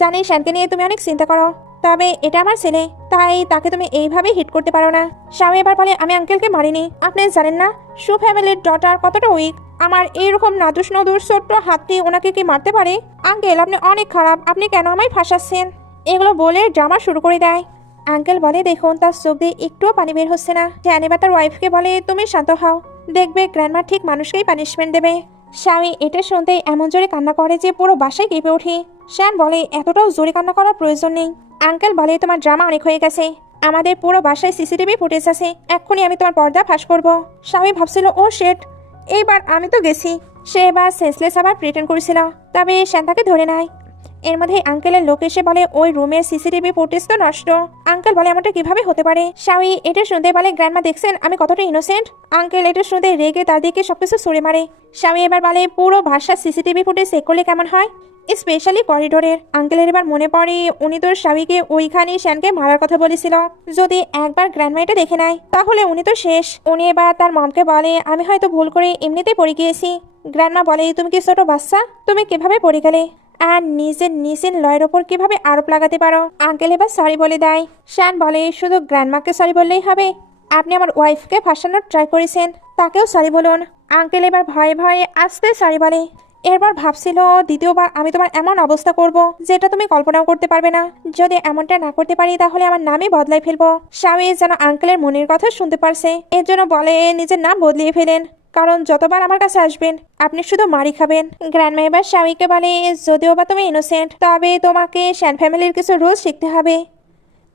জানি শ্যানকে নিয়ে তুমি অনেক চিন্তা করো, তবে এটা আমার ছেলে, তাই তাকে তুমি এইভাবে হিট করতে পারো না। স্বামী এবার বলে আমি আঙ্কেলকে মারিনি, আপনি জানেন না সু ফ্যামিলির ডটার কতটা উইক, আমার এইরকম নাদুস নদুর ছোট্ট হাতটি ওনাকে কি মারতে পারে? আঙ্কেল আপনি অনেক খারাপ, আপনি কেন আমায় ফাঁসাচ্ছেন? এগুলো বলে ড্রামা শুরু করে দেয়। আঙ্কেল বলে দেখুন তার চোখ দিয়ে একটুও পানি বের হচ্ছে না। শ্যান এবার তার ওয়াইফকে বলে তুমি শান্ত হও, দেখবে গ্র্যান্ডমা ঠিক মানুষকেই পানিশমেন্ট দেবে। স্বামী এটা শুনতেই এমন জোরে কান্না করে যে পুরো বাসায় কেঁপে ওঠে। শ্যান বলে এতটাও জোরে কান্না করার প্রয়োজন নেই। আঙ্কেল বলে তোমার ড্রামা অনেক হয়ে গেছে, আমাদের পুরো বাসায় সিসিটিভি ফুটেজ আছে, এক্ষুনি আমি তোমার পর্দা ফাঁস করব। স্বামী ভাবছিল ও শেট, এইবার আমি তো গেছি। সে এবার সেন্সলেস আবার প্রিটেন্ড করেছিল, তবে শ্যান তাকে ধরে নেয়। এর মধ্যে আঙ্কেলের লোক এসে বলে ওই রুমের সিসিটিভি ফুটেজ তো নষ্ট। আঙ্কেল বলে এমনটা কিভাবে হতে পারে। শাওই এটা শুনতে বলে গ্র্যান্ডমা দেখছেন আমি কতটা ইনোসেন্ট। আঙ্কেল এটা শুনতে রেগে তার দিকে সবকিছু ছুড়ে মারে। শাওই এবার বলে পুরো ভাষার সিসিটিভি ফুটেজ চেক করলে কেমন হয়, স্পেশালি করিডোরের। আঙ্কেলের এবার মনে পড়ে উনি তোর স্বামীকে ওইখানে শ্যানকে মারার কথা বলেছিল। যদি একবার গ্র্যান্ডমা এটা দেখে নেয় তাহলে উনি তো শেষ। উনি এবার তার মমকে বলে আমি হয়তো ভুল করে এমনিতেই পড়ে গিয়েছি। গ্র্যান্ডমা বলে তুমি কি ছোট বাচ্চা, তুমি কিভাবে পড়ে গেলে আর নিজের নিসিন লয়ের ওপর কিভাবে আরোপ লাগাতে পারো। আঙ্কেল এবার সরি বলে দেয়। শ্যান বলে শুধু গ্র্যান্ডমাকে সরি বললেই হবে, আপনি আমার ওয়াইফকে ফাঁসানোর ট্রাই করেছেন, তাকেও সরি বলুন। আঙ্কেল এবার ভয়ে ভয়ে আস্তে সরি বলে। এরপর ভাবছিল দ্বিতীয়বার আমি তোমার এমন অবস্থা করব যেটা তুমি কল্পনাও করতে পারবে না। যদি এমনটা না করতে পারি তাহলে আমার নামই বদলাই ফেলবো। শাওই যেন আঙ্কেলের মনের কথা শুনতে পারছে, এর জন্য বলে নিজের নাম বদলিয়ে ফেলেন, কারণ যতবার আমার কাছে আসবেন আপনি শুধু মারি খাবেন। গ্র্যান্ডমা এবার শাওইকে বলে যদিও বা তুমি ইনোসেন্ট, তবে তোমাকে শ্যান ফ্যামিলির কিছু রুলস শিখতে হবে।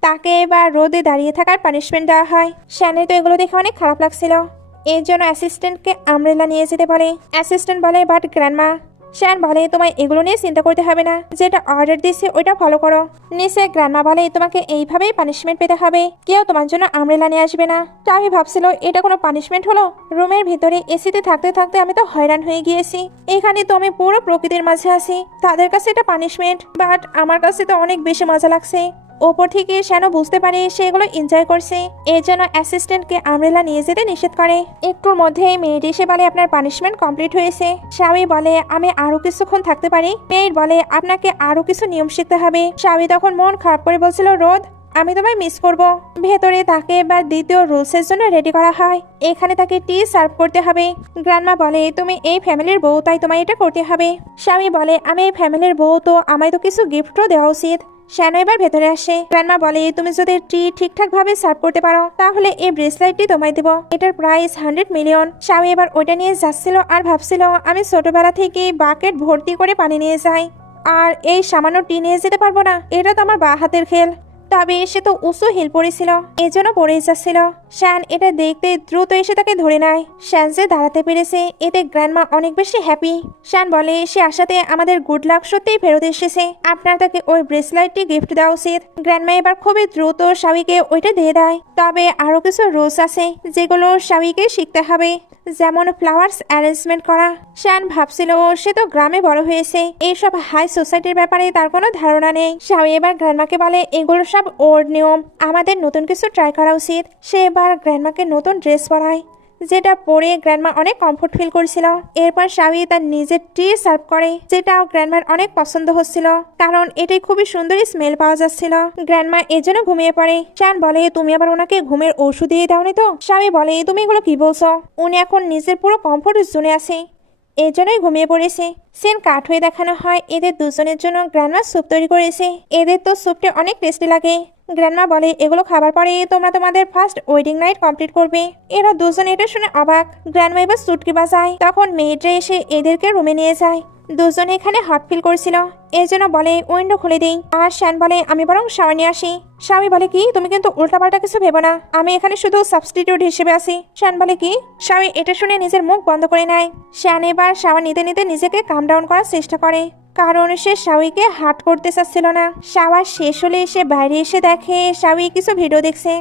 তাকে এবার রোদে দাঁড়িয়ে থাকার পানিশমেন্ট দেওয়া হয়। শ্যানের তো এগুলো দেখে অনেক খারাপ লাগছিল, এর জন্য অ্যাসিস্ট্যান্টকে আমব্রেলা নিয়ে যেতে বলে। অ্যাসিস্ট্যান্ট বলে বাট গ্র্যান্ডমা। শ্যান বলে তোমায় এগুলো নিয়ে চিন্তা করতে হবে না, যেটা অর্ডার দিয়েছি ওইটা ফলো করো। নিচে গ্র্যান্ডমা বলে তোমাকে এইভাবেই পানিশমেন্ট পেতে হবে, কেউ তোমার জন্য আমব্রেলা নিয়ে আসবে না। আমি ভাবছিল এটা কোনো পানিশমেন্ট হলো, রুমের ভিতরে এসিতে থাকতে থাকতে আমি তো হয়রান হয়ে গিয়েছি, এখানে তো আমি পুরো প্রকৃতির মাঝে আছি। তাদের কাছে এটা পানিশমেন্ট, বাট আমার কাছে তো অনেক বেশি মজা লাগছে। ওপর থেকে শ্যানও বুঝতে পারে সে এগুলো এনজয় করছে, এর জন্য অ্যাসিস্ট্যান্টকে আমব্রেলা নিয়ে যেতে নিষেধ করে। একটুর মধ্যেই মেয়েড এসে বলে আপনার পানিশমেন্ট কমপ্লিট হয়েছে। শাওই বলে আমি আরো কিছুক্ষণ থাকতে পারি। মেয়েড বলে আপনাকে আরো কিছু নিয়ম শিখতে হবে। শাওই তখন মন খারাপ করে বলছিল রোদ আমি তোমায় মিস করব। ভেতরে তাকে এবার দ্বিতীয় রুলসের জন্য রেডি করা হয়। এখানে তাকে টি সার্ভ করতে হবে। গ্র্যান্ডমা বলে তুমি এই ফ্যামিলির বউ, তাই তোমায় এটা করতে হবে। শাওই বলে আমি এই ফ্যামিলির বউ, তো আমায় তো কিছু গিফটও দেওয়া উচিত। শ্যানো এবার ভেতরে আসে। গ্র্যান্ডমা বলে তুমি যদি টি ঠিকঠাক ভাবে সার্ভ করতে পারো তাহলে এই ব্রেসলাইটটি তোমায় দেবো, এটার প্রাইস 100 মিলিয়ন। শাওই এবার ওইটা নিয়ে যাচ্ছিল আর ভাবছিল আমি ছোটবেলা থেকে বাকেট ভর্তি করে পানি নিয়ে যাই, আর এই সামান্য টি নিয়ে যেতে পারবো না, এটা তো আমার বা হাতের খেল। তবে সে তো উঁচু হিল পড়েছিল, এজন্য পড়েই যাচ্ছিল। শ্যান এটা দেখতে দ্রুত এসে তাকে ধরে নেয়। শ্যান যে দাঁড়াতে পেরেছে এতে গ্র্যান্ডমা অনেক বেশি হ্যাপি। শ্যান বলে সে আসাতে আমাদের গুড লাক সত্যিই ফেরত এসেছে, আপনার তাকে ওই ব্রেসলাইটটি গিফট দেওয়া উচিত। গ্র্যান্ডমা এবার খুবই দ্রুত শাওইকে ওইটা দিয়ে দেয়। তবে আরো কিছু রুলস আছে যেগুলো শাওইকে শিখতে হবে, যেমন ফ্লাওয়ার্স অ্যারেঞ্জমেন্ট করা। শ্যান ভাবছিল সে তো গ্রামে বড় হয়েছে, এইসব হাই সোসাইটির ব্যাপারে তার কোনো ধারণা নেই। শাওই এবার গ্র্যান্ডমাকে বলে এগুলো সব ওর নিয়ম, আমাদের নতুন কিছু ট্রাই করা উচিত। সে এবার গ্র্যান্ডমাকে নতুন ড্রেস পরায়, যেটা পরে গ্র্যান্ডমা অনেক কমফোর্ট ফিল করছিল। এরপর শাওই তার নিজের টি সার্ভ করে, যেটাও গ্র্যান্ডমার অনেক পছন্দ হচ্ছিল, কারণ এটাই খুবই সুন্দরী স্মেল পাওয়া যাচ্ছিল। গ্র্যান্ডমা এর জন্য ঘুমিয়ে পড়ে। শ্যান বলে তুমি আবার ওনাকে ঘুমের ওষুধ দিয়ে দাওনি তো? শাওই বলে তুমি এগুলো কি বলছো, উনি এখন নিজের পুরো কমফোর্ট জোনে আছে, এর জন্যই ঘুমিয়ে পড়েছে। সিন কাট হয়ে দেখানো হয় এদের দুজনের জন্য গ্র্যান্ডমা স্যুপ তৈরি করেছে। এদের তো স্যুপটা অনেক টেস্টি লাগে। গ্র্যান্ডমা বলে এগুলো খাবার পরে তোমরা তোমাদের ফার্স্ট ওয়েডিং নাইট কমপ্লিট করবে। এরা দুজন এটা শুনে অবাক। গ্র্যান্ডমা এবার চুটকি বাজায়, তখন মেয়েটা এসে এদেরকে রুমে নিয়ে যায়। দুজনে এখানে হট ফিল করছিল, এর জন্য বলে উইন্ডো খুলে দেই। আর শ্যান বলে আমি বরং শাওয়ার নিয়ে আসি। শাওই বলে কি তুমি কিন্তু উল্টাপাল্টা কিছু ভেবো না, আমি এখানে শুধু সাবস্টিটিউট হিসেবে আছি। শ্যান বলে কি? শাওই এটা শুনে নিজের মুখ বন্ধ করে নেয়। শ্যান এবার শাওয়ার নিতে নিতে নিজেকে কাম ডাউন করার চেষ্টা করে, কারণ সে শাওইকে হার্ট করতে চাচ্ছিল না। শাওয়ার শেষ হলে সে বাইরে এসে দেখে শাওই কিছু ভিডিও দেখছে।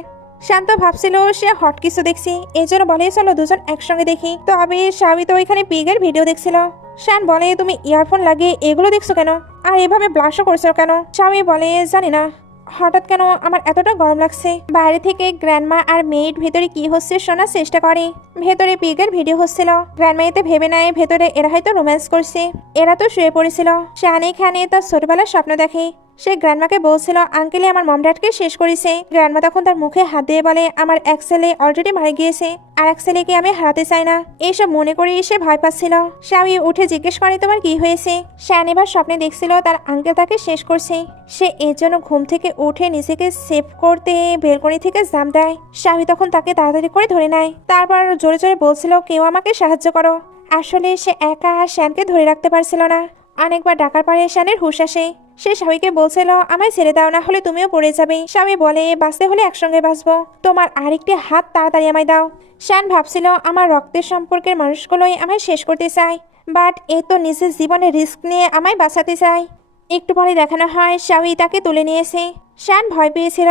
শান্ত ভাবছিল সে হট কিছু দেখছি, এই জন্য বলে চলো দুজন একসঙ্গে দেখি। তবে শাওই তো ওইখানে পিগের ভিডিও দেখছিল। শ্যান বলে তুমি ইয়ারফোন লাগিয়ে এগুলো দেখছো কেন, আর এভাবে ব্লাশও করছো কেন? শাওই বলে জানি না, হঠাৎ কেন আমার এতটা গরম লাগছে। বাইরে থেকে গ্র্যান্ডমা আর মেয়ের ভেতরে কি হচ্ছে শোনার চেষ্টা করে। ভেতরে পিগের ভিডিও হচ্ছিল। গ্র্যান্ডমা এতে ভেবে নেয় ভেতরে এরা হয়তো রোম্যান্স করছে। এরা তো শুয়ে পড়েছিল। শ্যান এখানে তার ছোটবেলার স্বপ্ন দেখে। সে গ্র্যান্ডমাকে বলছিল আঙ্কেলে আমার মম ড্যাডকে শেষ করেছে। গ্র্যান্ডমা তখন তার মুখে হাত দিয়ে বলে আমার এক ছেলে অলরেডি মারা গিয়েছে, আর এক ছেলেকে আমি হারাতে চাই না। এইসব মনে করে সে ভয় পাচ্ছিল। শাওই উঠে জিজ্ঞেস করে তোমার কি হয়েছে? শ্যান এবার স্বপ্নে দেখছিল তার আঙ্কেল তাকে শেষ করছে। সে এর জন্য ঘুম থেকে উঠে নিজেকে সেভ করতে বেলকনি থেকে জাম্প দেয়। শাওই তখন তাকে তাড়াতাড়ি করে ধরে নেয়, তারপর জোরে জোরে বলছিল কেউ আমাকে সাহায্য করো। আসলে সে একা শ্যানকে ধরে রাখতে পারছিল না। অনেকবার ডাকার পরে শ্যানের হুঁশ আসে। সে শাওইকে বলছিল আমায় ছেড়ে দাও, না হলে তুমিও পড়ে যাবে। শাওই বলে বাঁচতে হলে একসঙ্গে বাঁচবো, তোমার আরেকটি হাত তাড়াতাড়ি আমায় দাও। শ্যান ভাবছিল আমার রক্তের সম্পর্কের মানুষগুলোই আমায় শেষ করতে চায়, বাট এ তো নিজের জীবনে রিস্ক নিয়ে আমায় বাঁচাতে চায়। একটু পরে দেখানো হয় শাওই তাকে তুলে নিয়েছে। শান ভয় পেয়েছিল।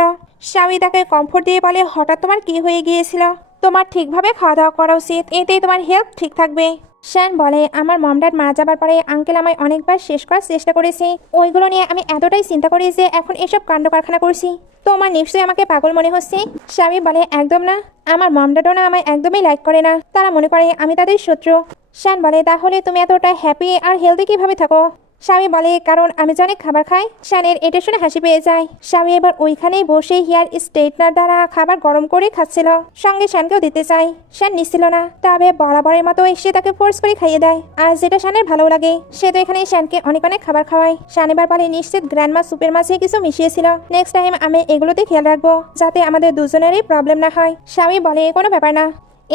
শাওই তাকে কমফোর্ট দিয়ে বলে, হঠাৎ তোমার কি হয়ে গিয়েছিল? তোমার ঠিকভাবে খাওয়া দাওয়া করা উচিত, এতেই তোমার হেলথ ঠিক থাকবে। শান বলে, আমার মম ড্যাড মারা যাবার পরে আঙ্কেল আমায় অনেকবার শেষ করার চেষ্টা করেছে। ওইগুলো নিয়ে আমি এতটাই চিন্তা করি যে এখন এসব কাণ্ড কারখানা করছি। তোমার নিশ্চয়ই আমাকে পাগল মনে হচ্ছে। স্বামী বলে, একদম না, আমার মম ড্যাডও না আমায় একদমই লাইক করে না, তারা মনে করে আমি তাদের শত্রু। শান বলে, তাহলে তুমি এতটা হ্যাপি আর হেলদি কিভাবে থাকো? স্বামী বলে, কারণ আমি যে অনেক খাবার খাই। শানের এটা শুনে হাসি পেয়ে যায়। স্বামী এবার ওইখানেই বসে হেয়ার স্ট্রেটনার দ্বারা খাবার গরম করে খাচ্ছিল, সঙ্গে শানকেও দিতে চাই। শান নিচ্ছিল না, তবে বরাবরের মতো এসে তাকে ফোর্স করে খাইয়ে দেয়। আর যেটা শানের ভালো লাগে, সে তো এখানে শানকে অনেক অনেক খাবার খাওয়ায়। শান এবার বলে, নিশ্চিত গ্র্যান্ডমা সুপের মাঝে কিছু মিশিয়েছিল। নেক্সট টাইম আমি এগুলোতে খেয়াল রাখবো, যাতে আমাদের দুজনেরই প্রবলেম না হয়। স্বামী বলে, কোনো ব্যাপার না,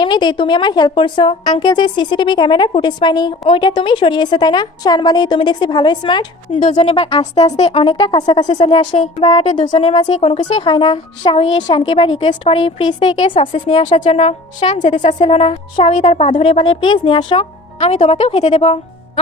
এমনিতে তুমি আমার হেল্প করছো। আঙ্কেল যে সিসিটিভি ক্যামেরার ফুটেজ পাইনি, ওইটা তুমি সরিয়েছো তাই না? শান বলে, তুমি দেখছি ভালো স্মার্ট। দুজন এবার আস্তে আস্তে অনেকটা কাছাকাছি চলে আসে, বাট দুজনের মাঝে কোনো কিছুই হয় না। শাওই শানকে এবার রিকোয়েস্ট করে ফ্রিজ থেকে সসেস নিয়ে আসার জন্য। শান যেতে চাচ্ছিল না। শাওই তার পা ধরে বলে, প্লিজ নিয়ে আসো, আমি তোমাকেও খেতে দেবো,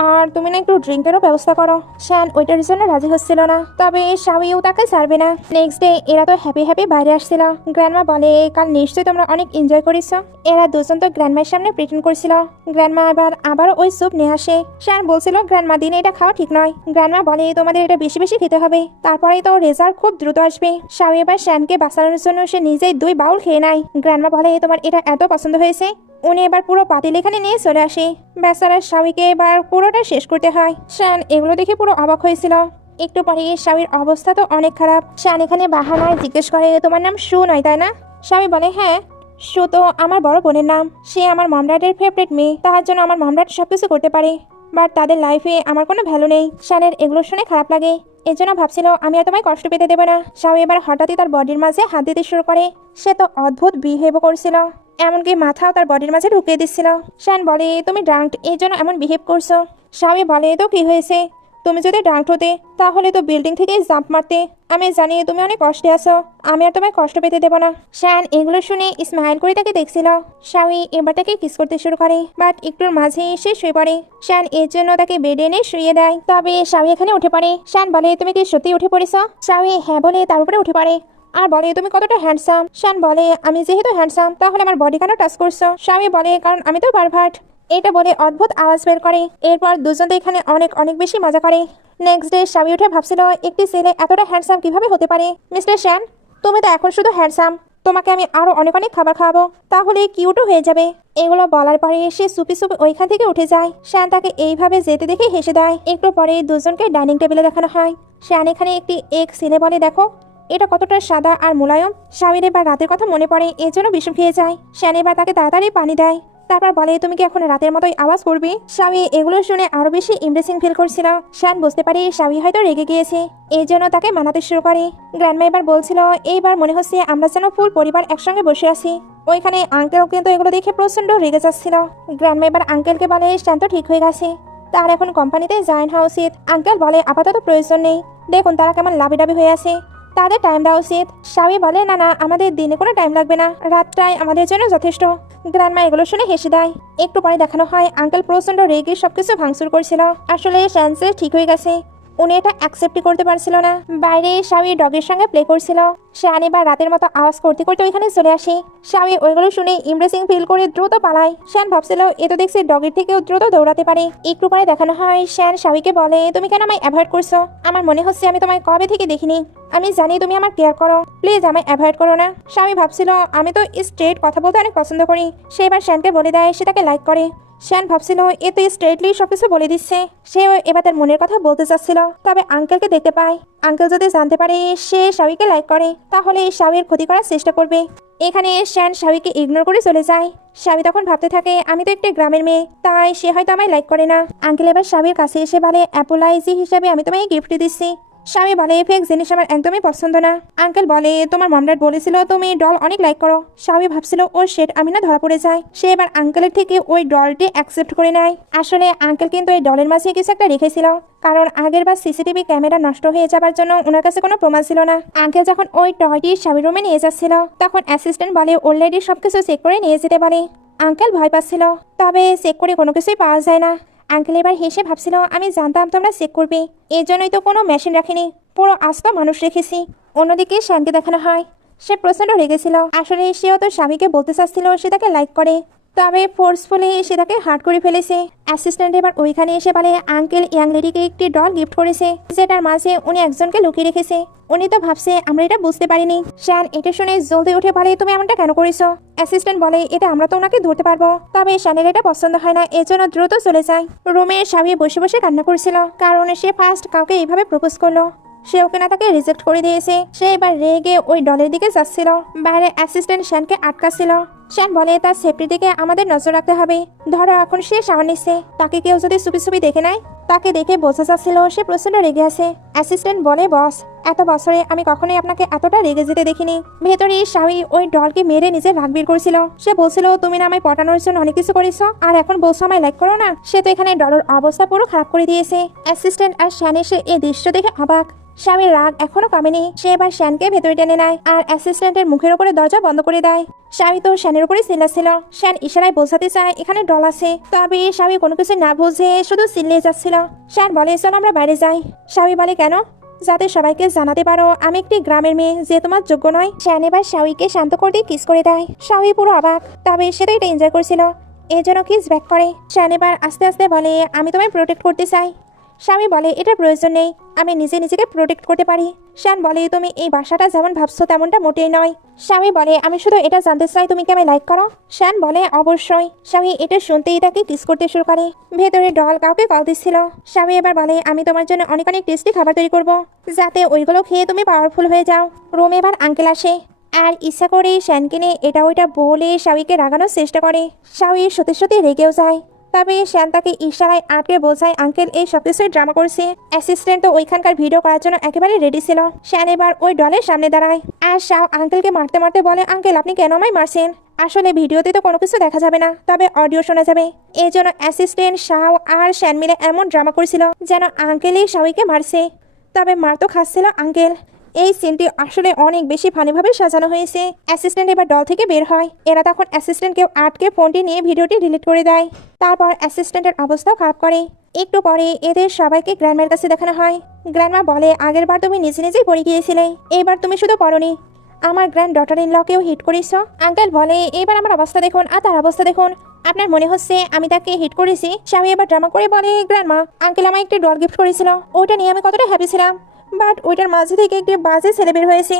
আর তুমি না একটু ড্রিঙ্কেরও ব্যবস্থা করো। শান ওইটার জন্য রাজি হচ্ছিল না, তবে শাওইও তাকে ছাড়বে না। নেক্সট ডে এরা তো হ্যাপি হ্যাপি বাইরে আসছিল। গ্র্যান্ডমা বলে, কাল নিশ্চয়ই তোমরা অনেক এনজয় করেছো। এরা দুজন তো গ্র্যান্ডমার সামনে প্রিটেন্ড করছিল। গ্র্যান্ডমা আবার ওই স্যুপ নিয়ে আসে। শান বলছিল, গ্র্যান্ডমা, দিনে এটা খাওয়া ঠিক নয়। গ্র্যান্ডমা বলে, তোমাদের এটা বেশি বেশি খেতে হবে, তারপরেই তো রেজাল্ট খুব দ্রুত আসবে। শাওই এবার শানকে বাঁচানোর জন্য সে নিজেই 2 বাউল খেয়ে নেয়। গ্র্যান্ডমা বলে, তোমার এটা এত পছন্দ হয়েছে? উনি এবার পুরো পাতিল এখানে নিয়ে চলে আসে। বেচারা শাওইকে এবার পুরোটা শেষ করতে হয়। শান এগুলো দেখে পুরো অবাক হয়েছিল। একটু পরে শাওইর অবস্থা তো অনেক খারাপ। শান এখানে বাহানায় জিজ্ঞেস করে, তোমার নাম শু নয় তাই না? শাওই বলে, হ্যাঁ, শু তো আমার বড় বোনের নাম। সে আমার মম ড্যাডের ফেভারিট মেয়ে, তার জন্য আমার মম ড্যাড সবকিছু করতে পারে, বাট তাদের লাইফে আমার কোনো ভ্যালু নেই। শানের এগুলো শুনে খারাপ লাগে, এর জন্য ভাবছিল আমি আর তোমায় কষ্ট পেতে দেবো না। শাওই এবার হঠাৎই তার বডির মাঝে হাত দিতে শুরু করে। সে তো অদ্ভুত বিহেভ করছিল, এমনকি মাথাও তার বডির মাঝে ঢুকিয়ে দিচ্ছিল। শান বলে, তুমি ড্রাঙ্ক, এই জন্য এমন বিহেভ করছো। শাওই বলে, তো কি হয়েছে? তুমি যদি ড্রাঙ্ক হতে, তাহলে তো বিল্ডিং থেকেই জাম্প মারতে। আমি জানি তুমি অনেক কষ্টে আছো, আমি আর তোমায় কষ্ট পেতে দেবো না। শান এগুলো শুনে স্মাইল করে তাকে দেখছিল। শাওই এবার তাকে কিস করতে শুরু করে, বাট একটুর মাঝেই সে শুয়ে পড়ে। শান এর জন্য তাকে বেডে এনে শুয়ে দেয়, তবে শাওই এখানে উঠে পড়ে। শান বলে, তুমি কি সত্যি উঠে পড়েছ? শাওই হ্যাঁ বলে তার উপরে উঠে পড়ে আর বলে, তুমি কতটা হ্যান্ডসাম। শান বলে, আমি যেহেতু হ্যান্ডসাম, তাহলে আমার বডি কেন টাচ করছো? শাওই বলে, কারণ আমি তো পারভার্ট। এটা বলে অদ্ভুত আওয়াজ বের করে। এরপর দুজন তো এখানে অনেক অনেক বেশি মজা করে। নেক্সট ডে শাওই উঠে ভাবছিল, একটি ছেলে এতটা হ্যান্ডসাম কিভাবে হতে পারে। মিস্টার শান, তুমি তো এখন শুধু হ্যান্ডসাম, তোমাকে আমি আরো অনেক অনেক খাবার খাওয়াবো, তাহলে কিউটও হয়ে যাবে। এগুলো বলার পরে সে সুপি সুপি ওইখান থেকে উঠে যায়। শান তাকে এইভাবে যেতে দেখে হেসে দেয়। একটু পরে দুজনকে ডাইনিং টেবিলে দেখানো হয়। শান এখানে একটি এক ছেলে বলে, দেখো এটা কতটা সাদা আর মোলায়ম। শাওইর এবার রাতের কথা মনে পড়ে, এর জন্য বিষম খেয়ে যায়। শান এবার তাকে তাড়াতাড়ি পানি দেয়, তারপর বলে, তুমি কি এখন রাতের মতোই আওয়াজ করবে? শাওই এগুলো শুনে আরো বেশি ইমপ্রেসিং ফিল করছিল। শান বুঝতে পারে শাওই হয়তো রেগে গিয়েছে, এই জন্য তাকে মানাতে শুরু করে। গ্র্যান্ডমা এবার বলছিল, এইবার মনে হচ্ছে আমরা যেন ফুল পরিবার একসঙ্গে বসে আছি। ওইখানে আঙ্কেল কিন্তু এগুলো দেখে প্রচন্ড রেগে যাচ্ছিল। গ্র্যান্ডমা এবার আঙ্কেলকে বলে, শান তো ঠিক হয়ে গেছে, তার এখন কোম্পানিতে জয়েন হওয়া উচিত। আঙ্কেল বলে, আপাতত প্রয়োজন নেই, দেখুন তারা কেমন লাভিডাবি হয়ে আছে, তাদের টাইম দেওয়া উচিত। শাওই বলে, না না, আমাদের দিনে কোনো টাইম লাগবে না, রাতটাই আমাদের জন্য যথেষ্ট। গ্র্যান্ডমা এগুলো শুনে হেসে দেয়। একটু পরে দেখানো হয় আঙ্কেল প্রচন্ড রেগে সবকিছু ভাঙচুর করছিল। আসলে শানসে ঠিক হয়ে গেছে, উনি এটা অ্যাকসেপ্টই করতে পারছিল না। বাইরে শাওই ডগের সঙ্গে প্লে করছিল। শান এবার রাতের মতো আওয়াজ করতে করতে ওইখানে চলে আসে। শাওই ওইগুলো শুনে ইমপ্রেসিং ফিল করে দ্রুত পালায়। শান ভাবছিল এ তো দেখছি ডগের থেকেও দ্রুত দৌড়াতে পারে। একটু পরে দেখানো হয় শান শাওইকে বলে, তুমি কেন আমায় অ্যাভয়েড করছো? আমার মনে হচ্ছে আমি তোমায় কবে থেকে দেখিনি। আমি জানি তুমি আমার কেয়ার করো, প্লিজ আমায় অ্যাভয়েড করো না। শাওই ভাবছিল আমি তো স্ট্রেট কথা বলতে অনেক পছন্দ করি। সে এবার শানকে বলে দেয় সে তাকে লাইক করে। শান ভাবছিল এ তো স্ট্রেটলি সবকিছু বলে দিচ্ছে। সেও এবার তার মনের কথা বলতে চাচ্ছিল, তবে আঙ্কেলকে দেখতে পায়। আঙ্কেল যদি জানতে পারে সে শাওইকে লাইক করে, তাহলে শাওইয়ের ক্ষতি করার চেষ্টা করবে। এখানে শান শাওইকে ইগনোর করে চলে যায়। শাওই তখন ভাবতে থাকে আমি তো একটা গ্রামের মেয়ে, তাই সে হয়তো আমায় লাইক করে না। আঙ্কেল এবার শাওইয়ের কাছে এসে বলে, অ্যাপোলাইজি হিসাবে আমি তোমায় গিফট দিচ্ছি। শাওই বলে, ফেক জিনিস আমার একদমই পছন্দ না। আঙ্কেল বলে, তোমার মম ড্যাড বলেছিল তুমি ডল অনেক লাইক করো। শাওই ভাবছিল ও শেট আমি না ধরা পড়ে যায়। সে এবার আঙ্কেলের থেকে ওই ডলটি অ্যাকসেপ্ট করে নেয়। আসলে আঙ্কেল কিন্তু এই ডলের মাঝে কিছু একটা রেখেছিল, কারণ আগের বার সিসিটিভি ক্যামেরা নষ্ট হয়ে যাবার জন্য ওনার কাছে কোনো প্রমাণ ছিল না। আঙ্কেল যখন ওই টয়টি শাওই রুমে নিয়ে যাচ্ছিল, তখন অ্যাসিস্ট্যান্ট বলে অলরেডি সবকিছু চেক করে নিয়ে যেতে পারে। আঙ্কেল ভয় পাচ্ছিল, তবে চেক করে কোনো কিছুই পাওয়া যায় না। আঙ্কেল এবার হেসে ভাবছিল আমি জানতাম তোমরা চেক করবে, এর জন্যই তো কোনো মেশিন রাখিনি, পুরো আস্ত মানুষ রেখেছি। অন্যদিকে শ্যানকে দেখানো হয় সে প্রচণ্ড রেগেছিল। আসলে সেও তো স্বামীকে বলতে চাচ্ছিল সে তাকে লাইক করে, তবে ফোর্সফুলি সে তাকে হার্ট করে ফেলেছে। অ্যাসিস্ট্যান্ট এবার ওইখানে এসে বলে আঙ্কেল ইয়াং লেডিকে একটি ডল গিফট করেছে, যেটার মাঝে উনি একজনকে লুকিয়ে রেখেছে। উনি তো ভাবছে আমরা এটা বুঝতে পারিনি। শ্যান এটা শুনে জলদি উঠে বলে তুমি এমনটা কেন করেছো? অ্যাসিস্ট্যান্ট বলে এতে আমরা তো ওনাকে ধরতে পারবো। তবে শ্যানের এটা পছন্দ হয় না, এজন্য দ্রুত চলে যায়। রুমে স্বামী বসে বসে কান্না করছিল, কারণ সে ফার্স্ট কাউকে এইভাবে প্রপোজ করলো, সেও কিনা তাকে রিজেক্ট করে দিয়েছে। সে এবার রেগে ওই ডলের দিকে যাচ্ছিল, বাইরে অ্যাসিস্ট্যান্ট শ্যানকে আটকাচ্ছিল। শ্যান বলে তার সেফটির দিকে আমাদের নজর রাখতে হবে। ধরো এখন সে সামনে নিচ্ছে, তাকে কেউ যদি চুপি চুপি দেখে নেয়, তাকে দেখে বোঝা যাচ্ছিল সে প্রচন্ড রেগে আছে। অ্যাসিস্ট্যান্ট বলে বস, এত বছরে আমি কখনোই আপনাকে এতটা রেগে যেতে দেখিনি। ভেতরে শাওই ওই ডলকে মেরে নিজের রাগ বের করছিল। সে বলছিল তুমি না আমায় পটানোর জন্য অনেক কিছু করেছো, আর এখন বলছো আমায় লাইক করো না। সে তো এখানে ডলের অবস্থা পুরো খারাপ করে দিয়েছে। অ্যাসিস্ট্যান্ট আর শ্যান এসে এই দৃশ্য দেখে অবাক। স্বামীর রাগ এখনো কমেনি। সে এবার শ্যানকে ভেতরে টেনে নেয় আর অ্যাসিস্ট্যান্টের মুখের উপরে দরজা বন্ধ করে দেয়। স্বামী তো শ্যানের উপরে চিল্লাচ্ছিল। শ্যান ইশারায় বোঝাতে চায় এখানে ডল আছে, তবে স্বামী কোনো কিছু না বুঝে শুধু চিল্লিয়ে যাচ্ছিল। শ্যান বলে চলো আমরা বাইরে যাই। স্বামী বলে কেন? যাতে সবাইকে জানাতে পারো আমি একটি গ্রামের মেয়ে যে তোমার যোগ্য নয়। শ্যান এবার স্বামীকে শান্ত করতে কিস করে দেয়। স্বামী পুরো অবাক, তবে সে তো এটা এনজয় করছিল, এই জন্য কিস ব্যাক করে। শ্যান এবার আস্তে আস্তে বলে আমি তোমায় প্রোটেক্ট করতে চাই। স্বামী বলে এটার প্রয়োজন নেই, আমি নিজে নিজেকে প্রোটেক্ট করতে পারি। শ্যান বলে তুমি এই বাসাটা যেমন ভাবছো তেমনটা মোটেই নয়। স্বামী বলে আমি শুধু এটা জানতে চাই তুমি কি আমায় লাইক করো? শ্যান বলে অবশ্যই। স্বামী এটা শুনতেই তাকে কিস করতে শুরু করে। ভেতরে ডল কাউকে কল দিচ্ছিল। স্বামী এবার বলে আমি তোমার জন্য অনেক অনেক টেস্টি খাবার তৈরি করব, যাতে ওইগুলো খেয়ে তুমি পাওয়ারফুল হয়ে যাও। রুমে এবার আঙ্কেল আসে আর ইচ্ছা করে শ্যানকে নিয়ে এটা ওইটা বলে স্বামীকে রাগানোর চেষ্টা করে। স্বামী সত্যি সত্যি রেগেও যায়, তবে শ্যান তাকে ইশারায় আটকে বোঝায় আঙ্কেল এই সব কিছুই ড্রামা করছে। অ্যাসিস্ট্যান্ট তো ওইখানকার ভিডিও করার জন্য একেবারে রেডি ছিল। শ্যান এবার ওই ডলের সামনে দাঁড়ায় আর শাও আঙ্কেলকে মারতে মারতে বলে আঙ্কেল আপনি কেন আমায় মারছেন? আসলে ভিডিওতে তো কোনো কিছু দেখা যাবে না, তবে অডিও শোনা যাবে। এই জন্য অ্যাসিস্ট্যান্ট শাও আর শ্যান মিলে এমন ড্রামা করছিল যেন আঙ্কেলই শাওইকে মারছে, তবে মার তো খাচ্ছিল আঙ্কেল। এই সিনটি আসলে অনেক বেশি ফানিভাবে সাজানো হয়েছে। অ্যাসিস্ট্যান্ট এবার দল থেকে বের হয়। এরা তখন অ্যাসিস্ট্যান্টকে আটকে ফোনটি নিয়ে ভিডিওটি ডিলিট করে দেয়। তারপর অ্যাসিস্ট্যান্টের অবস্থাও খারাপ করে। একটু পরে এদের সবাইকে গ্র্যান্ডমার কাছে দেখানো হয়। গ্র্যান্ডমা বলে আগের বার তুমি নিজে নিজেই পড়ে গিয়েছিলে, এবার তুমি শুধু পড়নি, আমার গ্র্যান্ড ডটার ইন লকেও হিট করেছ। আঙ্কেল বলে এবার আমার অবস্থা দেখুন আর তার অবস্থা দেখুন, আপনার মনে হচ্ছে আমি তাকে হিট করেছি? স্বামী এবার ড্রামা করে বলে গ্র্যান্ডমা আঙ্কেল আমায় একটি ডল গিফট করেছিল, ওইটা নিয়ে আমি কতটা হ্যাপি ছিলাম, বাট ওইটার মাঝে থেকে একটি বাজে ছেলে বের হয়েছে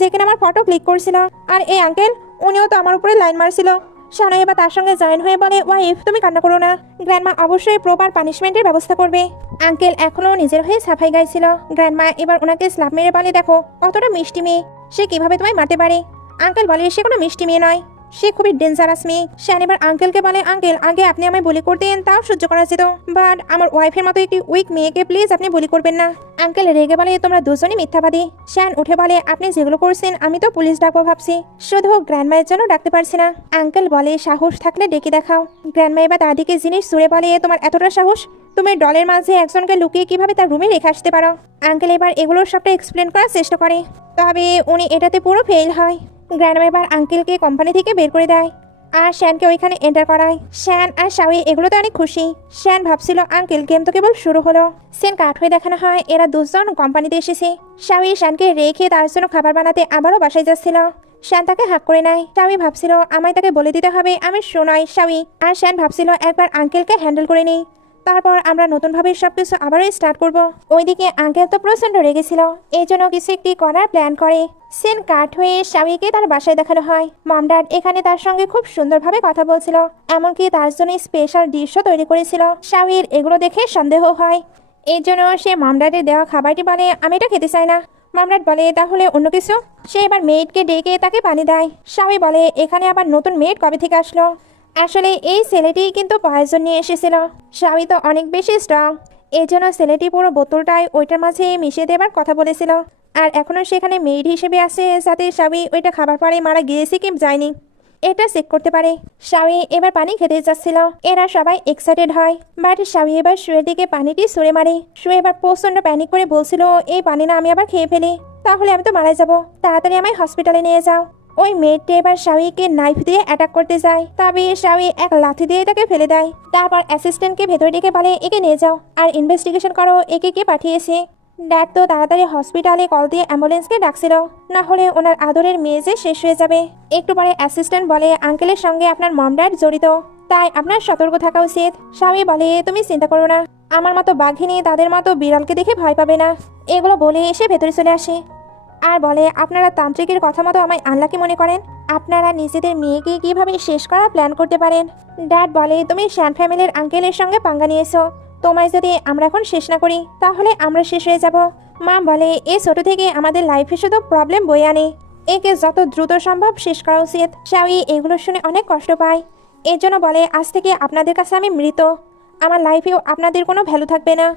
যেখানে আমার ফটো ক্লিক করছিল, আর এই আঙ্কেল উনিও তো আমার উপরে লাইন মারছিল। শানা এবার তার সঙ্গে জয়েন হয়ে বলে ওয়াইফ তুমি কান্না করো না, গ্র্যান্ডমা অবশ্যই প্রপার পানিশমেন্টের ব্যবস্থা করবে। আঙ্কেল এখনো নিজের হয়ে সাফাই গাইছিল। গ্র্যান্ডমা এবার ওনাকে স্ল্যাপ মেরে বলে দেখো কতটা মিষ্টি মেয়ে, সে কিভাবে তোমায় মারতে পারে। আঙ্কেল বলে সে কোনো মিষ্টি মেয়ে নয়, সে খুবই ডেঞ্জারাস মেয়ে। শ্যান এবার আঙ্কেলকে বলে আঙ্কেল আগে আপনি আমায় বলি করতেন তাও সহ্য করা যেত, বাট আমার ওয়াইফের মতো একটি উইক মেয়েকে প্লিজ আপনি বলি করবেন না। আঙ্কেল রেগে বলে তোমরা দুজনই মিথ্যাবাদী। শ্যান উঠে বলে আপনি যেগুলো করছেন আমি তো পুলিশ ডাকবো ভাবছি, শুধু গ্র্যান্ডমায়ের জন্য ডাকতে পারছি না। আঙ্কেল বলে সাহস থাকলে ডেকে দেখাও। গ্র্যান্ডমা এবার দাদিকে জিনিস সুরে বলে তোমার এতটা সাহস, তুমি ডলের মাঝে একজনকে লুকিয়ে কিভাবে তার রুমে রেখে আসতে পারো। আঙ্কেল এবার এগুলোর সবটা এক্সপ্লেন করার চেষ্টা করে, তবে উনি এটাতে পুরো ফেল হয়। গ্র্যান্ডমা এবার আঙ্কেলকে কোম্পানি থেকে বের করে দেয় আর শ্যানকে ওইখানে এন্টার করায়। শ্যান আর শাওই এগুলোতে অনেক খুশি। শ্যান ভাবছিল আঙ্কেল গেম তো কেবল শুরু হলো। সেন কাট হয়ে দেখানো হয় এরা দুজন কোম্পানিতে এসেছে। শাওই শ্যানকে রেখে তার জন্য খাবার বানাতে আবারও বাসায় যাচ্ছিল। শ্যান তাকে হাক করে নেয়। শাওই ভাবছিল আমায় তাকে বলে দিতে হবে আমি শোনাই শাওই, আর শ্যান ভাবছিল একবার আঙ্কেলকে হ্যান্ডেল করে নেই, তারপর আমরা নতুনভাবে সবকিছু আবারও স্টার্ট করব। ওইদিকে আঙ্কেল তো প্রচন্ড রেগেছিল, এই জন্য কিছু একটি করার প্ল্যান করে। সেন কাট হয়ে স্বামীকে তার বাসায় দেখানো হয়। মম ড্যাড এখানে তার সঙ্গে খুব সুন্দরভাবে কথা বলছিল, এমনকি তার জন্য স্পেশাল ডিশও তৈরি করেছিল। স্বামীর এগুলো দেখে সন্দেহ হয়, এই জন্য সে মম ড্যাডের দেওয়া খাবারটি বলে আমি এটা খেতে চাই না। মম ড্যাড বলে তাহলে অন্য কিছু। সে এবার মেয়েটকে ডেকে তাকে পানি দেয়। স্বামী বলে এখানে আবার নতুন মেয়েট কবে থেকে আসলো? আসলে এই ছেলেটি কিন্তু পয়জন নিয়ে এসেছিল। স্বামী তো অনেক বেশি স্ট্রং, এই জন্য ছেলেটি পুরো বোতলটাই ওইটার মাঝে মিশিয়ে দেবার কথা বলেছিল, আর এখনও সেখানে মেয়েড হিসেবে আছে যাতে স্বামী ওইটা খাবার পরে মারা গিয়েছে কি যায়নি এটা চেক করতে পারে। স্বামী এবার পানি খেতে যাচ্ছিল। এরা সবাই এক্সাইটেড হয়, বাট স্বামী এবার শুয়ের দিকে পানিটি ছুঁড়ে মারে। শুয়ে এবার প্রচন্ড প্যানিক করে বলছিল এই পানি না আমি আবার খেয়ে ফেলি তাহলে আমি তো মারা যাব, তাড়াতাড়ি আমায় হসপিটালে নিয়ে যাও। ওই মেয়েটি এবার শাওইকে নাইফ দিয়ে অ্যাটাক করতে যায়, তবে শাওই এক লাথি দিয়ে তাকে ফেলে দেয়। তারপর অ্যাসিস্ট্যান্টকে ভেতরে ডেকে বলে একে নিয়ে যাও আর ইনভেস্টিগেশন করো একে কে পাঠিয়েছে। ড্যাড তো তাড়াতাড়ি হসপিটালে কল দিয়ে অ্যাম্বুলেন্সকে ডাকছিল, না হলে ওনার আদরের মেয়ে যে শেষ হয়ে যাবে। একটু পরে অ্যাসিস্ট্যান্ট বলে আঙ্কেলের সঙ্গে আপনার মম ড্যাড জড়িত, তাই আপনার সতর্ক থাকা উচিত। শাওই বলে তুমি চিন্তা করো না, আমার মতো বাঘিনী তাদের মতো বিড়ালকে দেখে ভয় পাবে না। এগুলো বলে এসে ভেতরে চলে আসে আর বলে আপনারা তান্ত্রিকের কথা মতো আমায় আনলাকি মনে করেন, আপনারা নিজেদের মেয়েকে কিভাবে শেষ করার প্ল্যান করতে পারেন। ড্যাড বলে তুমি শ্যান ফ্যামিলির আঙ্কেলের সঙ্গে পাঙ্গা নিয়েছো, তোমায় যদি আমরা এখন শেষ না করি তাহলে আমরা শেষ হয়ে যাব। মা বলে এ ছোট থেকে আমাদের লাইফে শুধু প্রবলেম বয়ে আনে, একে যত দ্রুত সম্ভব শেষ করা উচিত। শাওই এগুলো শুনে অনেক কষ্ট পায়, এর জন্য বলে আজ থেকে আপনাদের কাছে আমি মৃত, আমার লাইফেও আপনাদের কোনো ভ্যালু থাকবে না।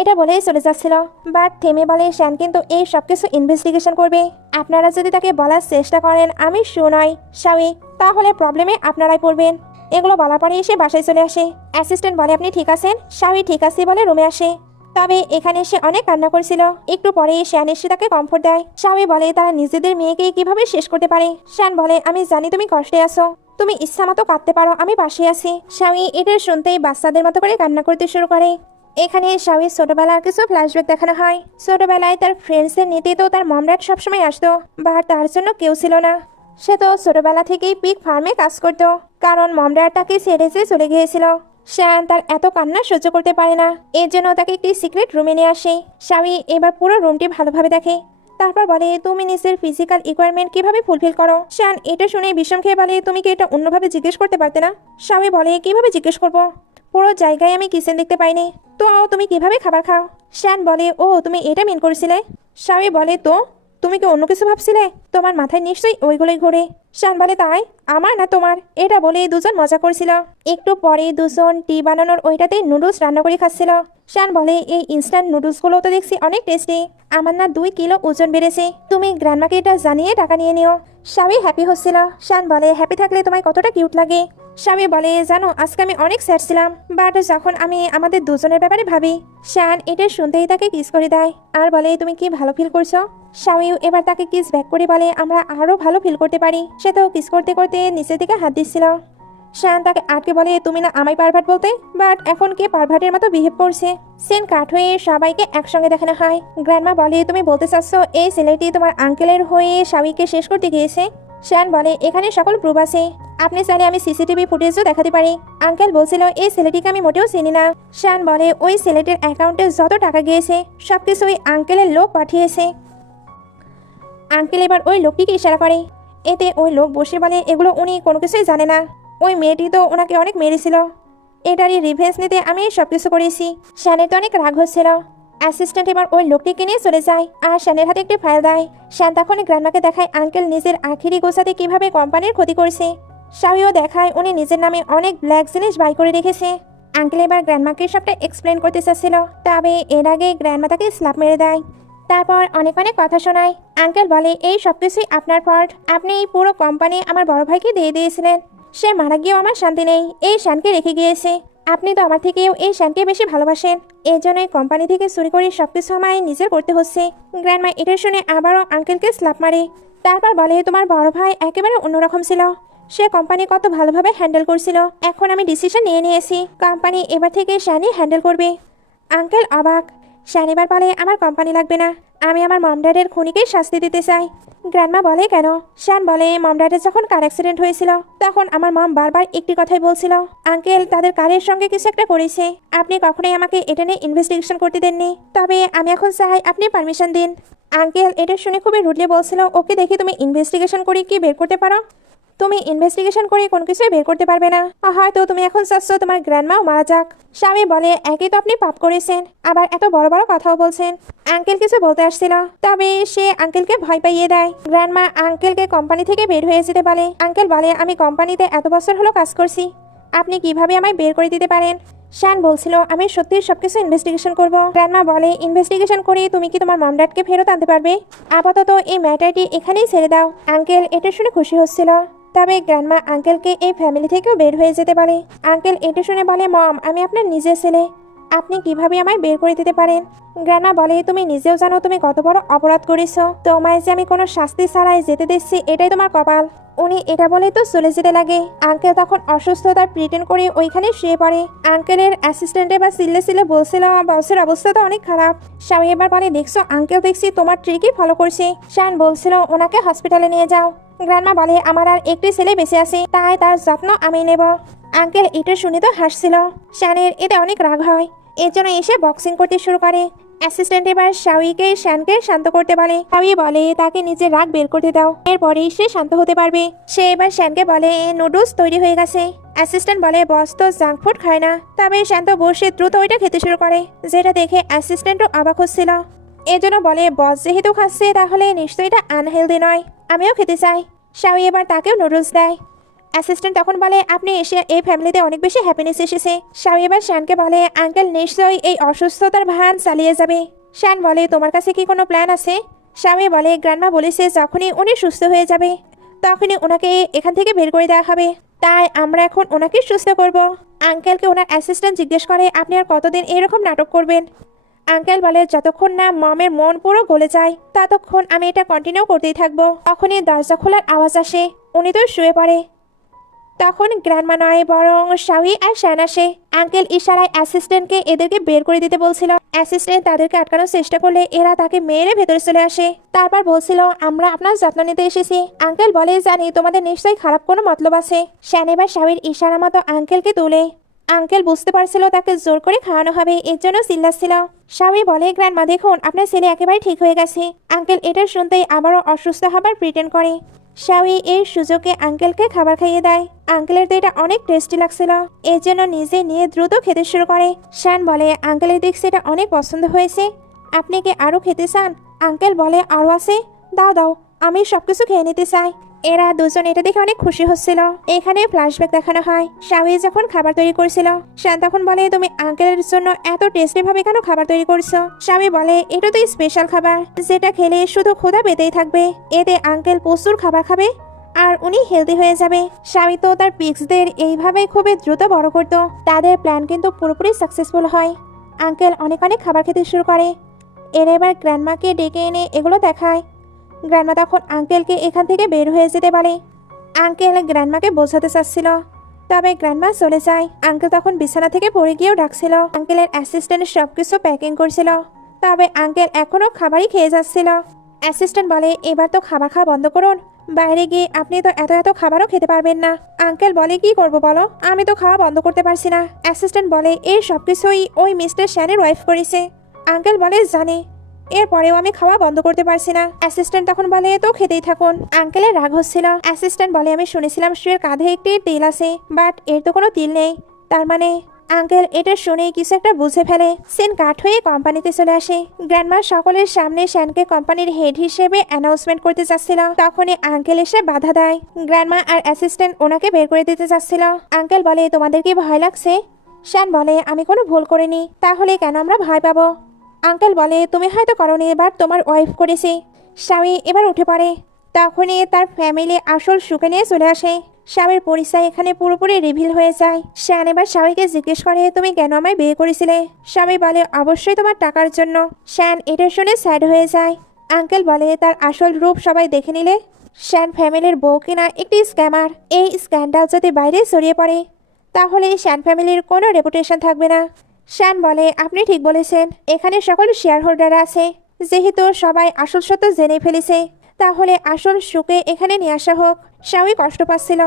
এটা বলেই চলে যাচ্ছিল, বাট থেমে বলে শ্যান কিন্তু এই সব কিছু ইনভেস্টিগেশন করবে, আপনারা যদি তাকে বলার চেষ্টা করেন আমি নয় শাওই, তাহলে প্রবলেমে আপনারাই পড়বেন। এগুলো বলার পরে এসে বাসায় চলে আসে। অ্যাসিস্ট্যান্ট বলে আপনি ঠিক আছেন? শাওই ঠিক আছে বলে রুমে আসে, তবে এখানে সে অনেক কান্না করছিল। একটু পরে শ্যান এসে তাকে কমফোর্ট দেয়। শাওই বলে তারা নিজেদের মেয়েকে কিভাবে শেষ করতে পারে। শ্যান বলে আমি জানি তুমি কষ্টে আছো, তুমি ইচ্ছা মতো কাঁদতে পারো, আমি পাশে আছি। শাওই এটা শুনতেই বাচ্চাদের মতো করে কান্না করতে শুরু করে। এখানে শাওইর ছোটবেলার কিছু ফ্ল্যাশব্যাক দেখানো হয়। ছোটবেলায় তার ফ্রেন্ডসের নিতে তো তার মম ড্যাড সবসময় আসতো, বাট তার জন্য কেউ ছিল না। সে তো ছোটবেলা থেকেই পিগ ফার্মে কাজ করতো, কারণ মম ড্যাড তাকে ছেড়ে চলে গিয়েছিল। শ্যান তার এত কান্না সহ্য করতে পারে না, এর জন্য তাকে একটি সিক্রেট রুমে নিয়ে আসে। শাওই এবার পুরো রুমটি ভালোভাবে দেখে, তারপর বলে তুমি নিজের ফিজিক্যাল রিকোয়ারমেন্ট কিভাবে ফুলফিল করো। শ্যান এটা শুনে বিষম খেয়ে বলে তুমি কি এটা অন্যভাবে জিজ্ঞেস করতে পারতে না। শাওই বলে কিভাবে জিজ্ঞেস করবো, পুরো জায়গায় আমি কিচেন দেখতে পাইনি, তো তুমি কিভাবে খাবার খাও। শ্যান বলে ও তুমি এটা মিন করেছিলে। শাওই বলে তো তুমি কি অন্য কিছু ভাবছিলে, তোমার মাথায় নিশ্চয়ই ওইগুলোই ঘোরে। শ্যান বলে তাই, আমার না তোমার। এটা বলে দুজন মজা করছিল। একটু পরে দুজন টি বানানোর ওইটাতেই নুডলস রান্না করে খাচ্ছিল। শ্যান বলে এই ইনস্ট্যান্ট নুডলসগুলো তো দেখছি অনেক টেস্টি, আমার না 2 কিলো ওজন বেড়েছে, তুমি গ্র্যান্ডমাকে এটা জানিয়ে টাকা নিয়ে নিও। শাওই হ্যাপি হচ্ছিল। শ্যান বলে হ্যাপি থাকলে তোমায় কতটা কিউট লাগে। শাওই বলে জানো আজকে আমি অনেক স্যাড ছিলাম, বাট যখন আমি আমাদের দুজনের ব্যাপারে ভাবি। শ্যান এটা শুনতেই তাকে কিস করে দেয় আর বলে তুমি কি ভালো ফিল করছো। শাওইও এবার তাকে কিস ব্যাক করে বলে আমরা আরো ভালো ফিল করতে পারি। সে তো কিস করতে করতে নিচের দিকে হাত দিচ্ছিল। শ্যান তাকে আটকে বলে তুমি না আমায় পারভার্ট বলতে, বাট এখন কে পারভার্টের মতো বিহেভ করছে। সেন কাট হয়ে সবাইকে একসঙ্গে দেখানো হয়। গ্র্যান্ডমা বলে তুমি বলতে চাচ্ছ এই ছেলেটি তোমার আঙ্কেলের হয়ে শাওইকে শেষ করতে গিয়েছে। শ্যান বলে এখানে সকল প্রুফ আছে, আপনি চাইলে আমি সিসিটিভি ফুটেজও দেখাতে পারি। আঙ্কেল বলছিল এই ছেলেটিকে আমি মোটেও চিনি না। শ্যান বলে ওই ছেলেটির অ্যাকাউন্টে যত টাকা গিয়েছে সবকিছু ওই আঙ্কেলের লোক পাঠিয়েছে। আঙ্কেল এবার ওই লোকটিকে ইশারা করে, এতে ওই লোক বসে বলে এগুলো উনি কোনো কিছুই জানে না, ওই মেয়েটি তো ওনাকে অনেক মেরেছিল, এটারই রিভেঞ্জ নিতে আমি সবকিছু করেছি। শ্যানের তো অনেক রাগ হচ্ছিল। অ্যাসিস্ট্যান্ট এবার ওই লোকটিকে নিয়ে চলে যায় আর শ্যানের হাতে একটি ফাইল দেয়। শ্যান তখন গ্র্যান্ডমাকে দেখায় আঙ্কেল নিজের আখিরি গোছাতে কিভাবে কোম্পানির ক্ষতি করেছে। শাওইও দেখায় উনি নিজের নামে অনেক ব্ল্যাক জিনিস বাই করে রেখেছে। আঙ্কেল এবার গ্র্যান্ডমাকে সবটা এক্সপ্লেন করতে চাচ্ছিল, তবে এর আগে গ্র্যান্ডমা তাকে স্ল্যাপ মেরে দেয়। তারপর অনেক অনেক কথা শোনায়। আঙ্কেল বলে এই সবকিছুই আপনার ফল্ট, আপনি এই পুরো কোম্পানি আমার বড় ভাইকে দিয়ে দিয়েছিলেন, সে মারা গিয়েও আমার শান্তি নেই, এই শানকে রেখে গিয়েছে। আপনি তো আমার থেকেও এই শানকে বেশি ভালোবাসেন, এই জন্যই কোম্পানি থেকে চুরি করে সবকিছু আমায় নিজের করতে হচ্ছে। গ্র্যান্ডমা এটা শুনে আবারও আঙ্কেলকে স্ল্যাপ মারে। তারপর বলে তোমার বড় ভাই একেবারে অন্যরকম ছিল, সে কোম্পানি কত ভালোভাবে হ্যান্ডেল করছিল, এখন আমি ডিসিশন নিয়ে নিয়েছি কোম্পানি এবার থেকে শ্যানই হ্যান্ডেল করবে। আঙ্কেল অবাক। শ্যান এবার বলে আমার কোম্পানি লাগবে না, আমি আমার মম ড্যাডের খুনিকে শাস্তি দিতে চাই। গ্র্যান্ডমা বলে কেন। শ্যান বলে মম ড্যাডের যখন কার অ্যাক্সিডেন্ট হয়েছিল তখন আমার মম বারবার একটি কথাই বলছিল, আঙ্কেল তাদের কারের সঙ্গে কিছু একটা করেছে, আপনি কখনোই আমাকে এটা নিয়ে ইনভেস্টিগেশন করতে দেননি, তবে আমি এখন চাই আপনি পারমিশন দিন। আঙ্কেল এটা শুনে খুবই রুডলি বলছিল, ওকে দেখে তুমি ইনভেস্টিগেশন করে কি বের করতে পারো, তুমি ইনভেস্টিগেশন করে কোনো কিছুই বের করতে পারবে না, হয়তো তুমি এখন চাচ্ছ তোমার গ্র্যান্ডমাও মারা যাক। স্বামী বলে একই তো আপনি পাপ করেছেন, আবার এত বড় বড় কথাও বলছেন। আঙ্কেল কিছু বলতে আসছিল, তবে সে আঙ্কেলকে ভয় পাইয়ে দেয়। গ্র্যান্ডমা আঙ্কেলকে কোম্পানি থেকে বের হয়ে যেতে বলে। আঙ্কেল বলে আমি কোম্পানিতে এত বছর হলো কাজ করছি, আপনি কিভাবে আমায় বের করে দিতে পারেন। শ্যান বলছিল আমি সত্যি সবকিছু ইনভেস্টিগেশন করব। গ্র্যান্ডমা বলে ইনভেস্টিগেশন করে তুমি কি তোমার মম ড্যাডকে ফেরত আনতে পারবে, আপাতত এই ম্যাটারটি এখানেই ছেড়ে দাও। আঙ্কেল এটা শুনে খুশি হচ্ছিল, তবে গ্র্যান্ডমা আঙ্কেলকে এই ফ্যামিলি থেকেও বের হয়ে যেতে বলে। আঙ্কেল এটা শুনে বলে মম আমি আপনার নিজের ছেলে, আপনি কিভাবে আমায় বের করে দিতে পারেন? গ্রানা বলে, তুমি নিজেও জানো তুমি কত বড় অপরাধ করেছো। তোমায় যে আমি কোনো শাস্তি ছাড়াই যেতে দিচ্ছি এটাই তোমার কপাল। উনি এটা বলেই তো চলে যেতে লাগে। আঙ্কেল তখন অসুস্থতার প্রিটেন্ড করে ওইখানে শুয়ে পড়ে। আঙ্কেলের অ্যাসিস্ট্যান্টে বা সিলে বলছিল বসের অবস্থা তো অনেক খারাপ। স্বামী এবার বলে, দেখছো আঙ্কেল দেখছি তোমার ট্রিকই ফলো করছে। শান বলছিল ওনাকে হসপিটালে নিয়ে যাও। গ্রান্মা বলে, আমার আর একটি ছেলে বেঁচে আছে, তাই তার যত্ন আমি নেব। আঙ্কেল এটা শুনে তো হাসছিল। শানের এতে অনেক রাগ হয়, এর জন্য এসে বক্সিং করতে শুরু করে। অ্যাসিস্ট্যান্ট এবার শানকে শান্ত করতে বলে। শাওয়ি বলে তাকে নিজের রাগ বের করতে দাও, এরপরেই সে শান্ত হতে পারবে। সে এবার শানকে বলে নুডলস তৈরি হয়ে গেছে। অ্যাসিস্ট্যান্ট বলে, বস তো জাঙ্ক ফুড খায় না। তবে শান্ত বসে দ্রুত ওইটা খেতে শুরু করে, যেটা দেখে অ্যাসিস্ট্যান্টও অবাক হচ্ছিল। এর জন্য বলে, বস যেহেতু খাচ্ছে তাহলে নিশ্চয়ই এটা আনহেলদি নয়, আমিও খেতে চাই। শাওয়ি এবার তাকেও নুডলস দেয়। অ্যাসিস্ট্যান্ট তখন বলে, আপনি এসে এই ফ্যামিলিতে অনেক বেশি হ্যাপিনেস এসেছে। শাওয়ি এবার শানকে বলে, আঙ্কেল নিশ্চয়ই এই অসুস্থতার ভান চালিয়ে যাবে। শান বলে, তোমার কাছে কি কোনো প্ল্যান আছে? শাওয়ি বলে, গ্র্যান্ডমা বলেছে যখনই উনি সুস্থ হয়ে যাবে তখনই ওনাকে এখান থেকে বের করে দেওয়া হবে, তাই আমরা এখন ওনাকে সুস্থ করব। আঙ্কেলকে ওনার অ্যাসিস্ট্যান্ট জিজ্ঞেস করে, আপনি আর কতদিন এরকম নাটক করবেন? আঙ্কেল বলে, যতক্ষণ না মমের মন পুরো গলে যায় ততক্ষণ আমি এটা কন্টিনিউ করতেই থাকবো। তখনই দরজা খোলার আওয়াজ আসে, উনি তো শুয়ে পড়ে। তখন গ্র্যান্ডমা নয় বরং শাওয়ি আর শান আসে। আঙ্কেল ইশারায় অ্যাসিস্ট্যান্টকে এদেরকে বের করে দিতে বলছিল। অ্যাসিস্ট্যান্ট তাদেরকে আটকানোর চেষ্টা করলে এরা তাকে মেরে ভেতরে চলে আসে। তারপর বলছিল, আমরা আপনার যত্ন নিতে এসেছি। আঙ্কেল বলে, জানি তোমাদের নিশ্চয়ই খারাপ কোনো মতলব আছে। শান এবার শাওয়ির ইশারা মতো আঙ্কেলকে তুলে। আঙ্কেল বুঝতে পারছিল তাকে জোর করে খাওয়ানো হবে, এর জন্য চিল্লাচ্ছিল। শাওয়ি বলে, গ্র্যান্ডমা দেখুন আপনার ছেলে একেবারে ঠিক হয়ে গেছে। আঙ্কেল এটা শুনতেই আবারও অসুস্থ হবার প্রিটেন্ড করে। শাওয়ি এর সুযোগে আঙ্কেলকে খাবার খাইয়ে দেয়। আঙ্কেলের তো এটা অনেক টেস্টি লাগছিল, এর জন্য নিজে নিয়ে দ্রুত খেতে শুরু করে। শান বলে, আঙ্কেলের দেখছি এটা অনেক পছন্দ হয়েছে, আপনি কি আরো খেতে চান? আঙ্কেল বলে, আরো আছে, দাও দাও, আমি সবকিছু খেয়ে নিতে চাই। এরা দুজন এটা দেখে অনেক খুশি হচ্ছিল। এখানে ফ্ল্যাশব্যাক দেখানো হয় শাওয়ি যখন খাবার তৈরি করছিল। শান তখন বলে, তুমি আঙ্কেলের জন্য এত টেস্টি ভাবে কেন খাবার তৈরি করছো? শাওয়ি বলে, এটা তো স্পেশাল খাবার, যেটা খেলে শুধু ক্ষুধা পেতেই থাকবে। এতে আঙ্কেল প্রচুর খাবার খাবে আর উনি হেলদি হয়ে যাবে। শাওয়ি তো তার পিক্সদের এইভাবে খুবই দ্রুত বড় করত। তাদের প্ল্যান কিন্তু পুরোপুরি সাকসেসফুল হয়। আঙ্কেল অনেক অনেক খাবার খেতে শুরু করে। এরা এবার গ্র্যান্ডমাকে ডেকে এনে এগুলো দেখায়। গ্র্যান্ডমা তখন আঙ্কেলকে এখান থেকে বের হয়ে যেতে বলে। আঙ্কেল গ্র্যান্ডমাকে বোঝাতে চাচ্ছিল, তবে গ্র্যান্ডমা চলে যায়। আঙ্কেল তখন বিছানা থেকে পড়ে গিয়েও ডাকছিল। আঙ্কেলের অ্যাসিস্ট্যান্ট সবকিছু প্যাকিং করছিল, তবে আঙ্কেল এখনো খাবারই খেয়ে যাচ্ছিল। অ্যাসিস্ট্যান্ট বলে, এবার তো খাবার খাওয়া বন্ধ করুন, বাইরে গিয়ে আপনি তো এত এত খাবারও খেতে পারবেন না। আঙ্কেল বলে, কি করব বলো, আমি তো খাওয়া বন্ধ করতে পারছি না। অ্যাসিস্ট্যান্ট বলে, এই সবকিছুই ওই মিস্টার শ্যানের ওয়াইফ করেছে। আঙ্কেল বলে, জানি, এরপরেও আমি খাওয়া বন্ধ করতে পারছি না। অ্যাসিস্ট্যান্ট তখন বলে, তো খেতেই থাকুন। আঙ্কেলের রাগ হচ্ছিল। অ্যাসিস্ট্যান্ট বলে, আমি শুনেছিলাম শুয়ের কাঁধে একটি তিল আছে, বাট এর তো কোনো তিল নেই। তার মানে আঙ্কেল এটা শুনেই কিছু একটা বুঝে ফেলে। সিন কাট হয়ে কোম্পানিতে চলে আসে। গ্র্যান্ডমা সকলের সামনে শ্যানকে কোম্পানির হেড হিসেবে অ্যানাউন্সমেন্ট করতে চাচ্ছিল, তখনই আঙ্কেল এসে বাধা দেয়। গ্র্যান্ডমা আর অ্যাসিস্ট্যান্ট ওনাকে বের করে দিতে চাচ্ছিল। আঙ্কেল বলে, তোমাদের কি ভয় লাগছে? শ্যান বলে, আমি কোনো ভুল করিনি, তাহলে কেন আমরা ভয় পাবো? আঙ্কেল বলে, তুমি হয়তো করনি, এবার তোমার ওয়াইফ করেছে। শাওয়ি এবার উঠে পড়ে। তখনই তার ফ্যামিলি আসল সুখে নিয়ে চলে আসে। শাওয়ির পরিচয় এখানে পুরোপুরি রিভিল হয়ে যায়। শান এবার শাওয়িকে জিজ্ঞেস করে, তুমি কেন আমায় বিয়ে করেছিলে? শাওয়ি বলে, অবশ্যই তোমার টাকার জন্য। শান এটা শুনে স্যাড হয়ে যায়। আঙ্কেল বলে, তার আসল রূপ সবাই দেখে নিলে শান ফ্যামিলির বউ কিনা একটি স্ক্যামার। এই স্ক্যান্ডাল যদি বাইরে ছড়িয়ে পড়ে তাহলে শান ফ্যামিলির কোনো রেপুটেশন থাকবে না। শান বলে, আপনি ঠিক বলেছেন, এখানে সকল শেয়ার হোল্ডার আছে, যেহেতু সবাই আসল সত্য জেনে ফেলেছে তাহলে আসল সুখে এখানে নিয়ে আসা হোক। শাওয়ি কষ্ট পাচ্ছিল,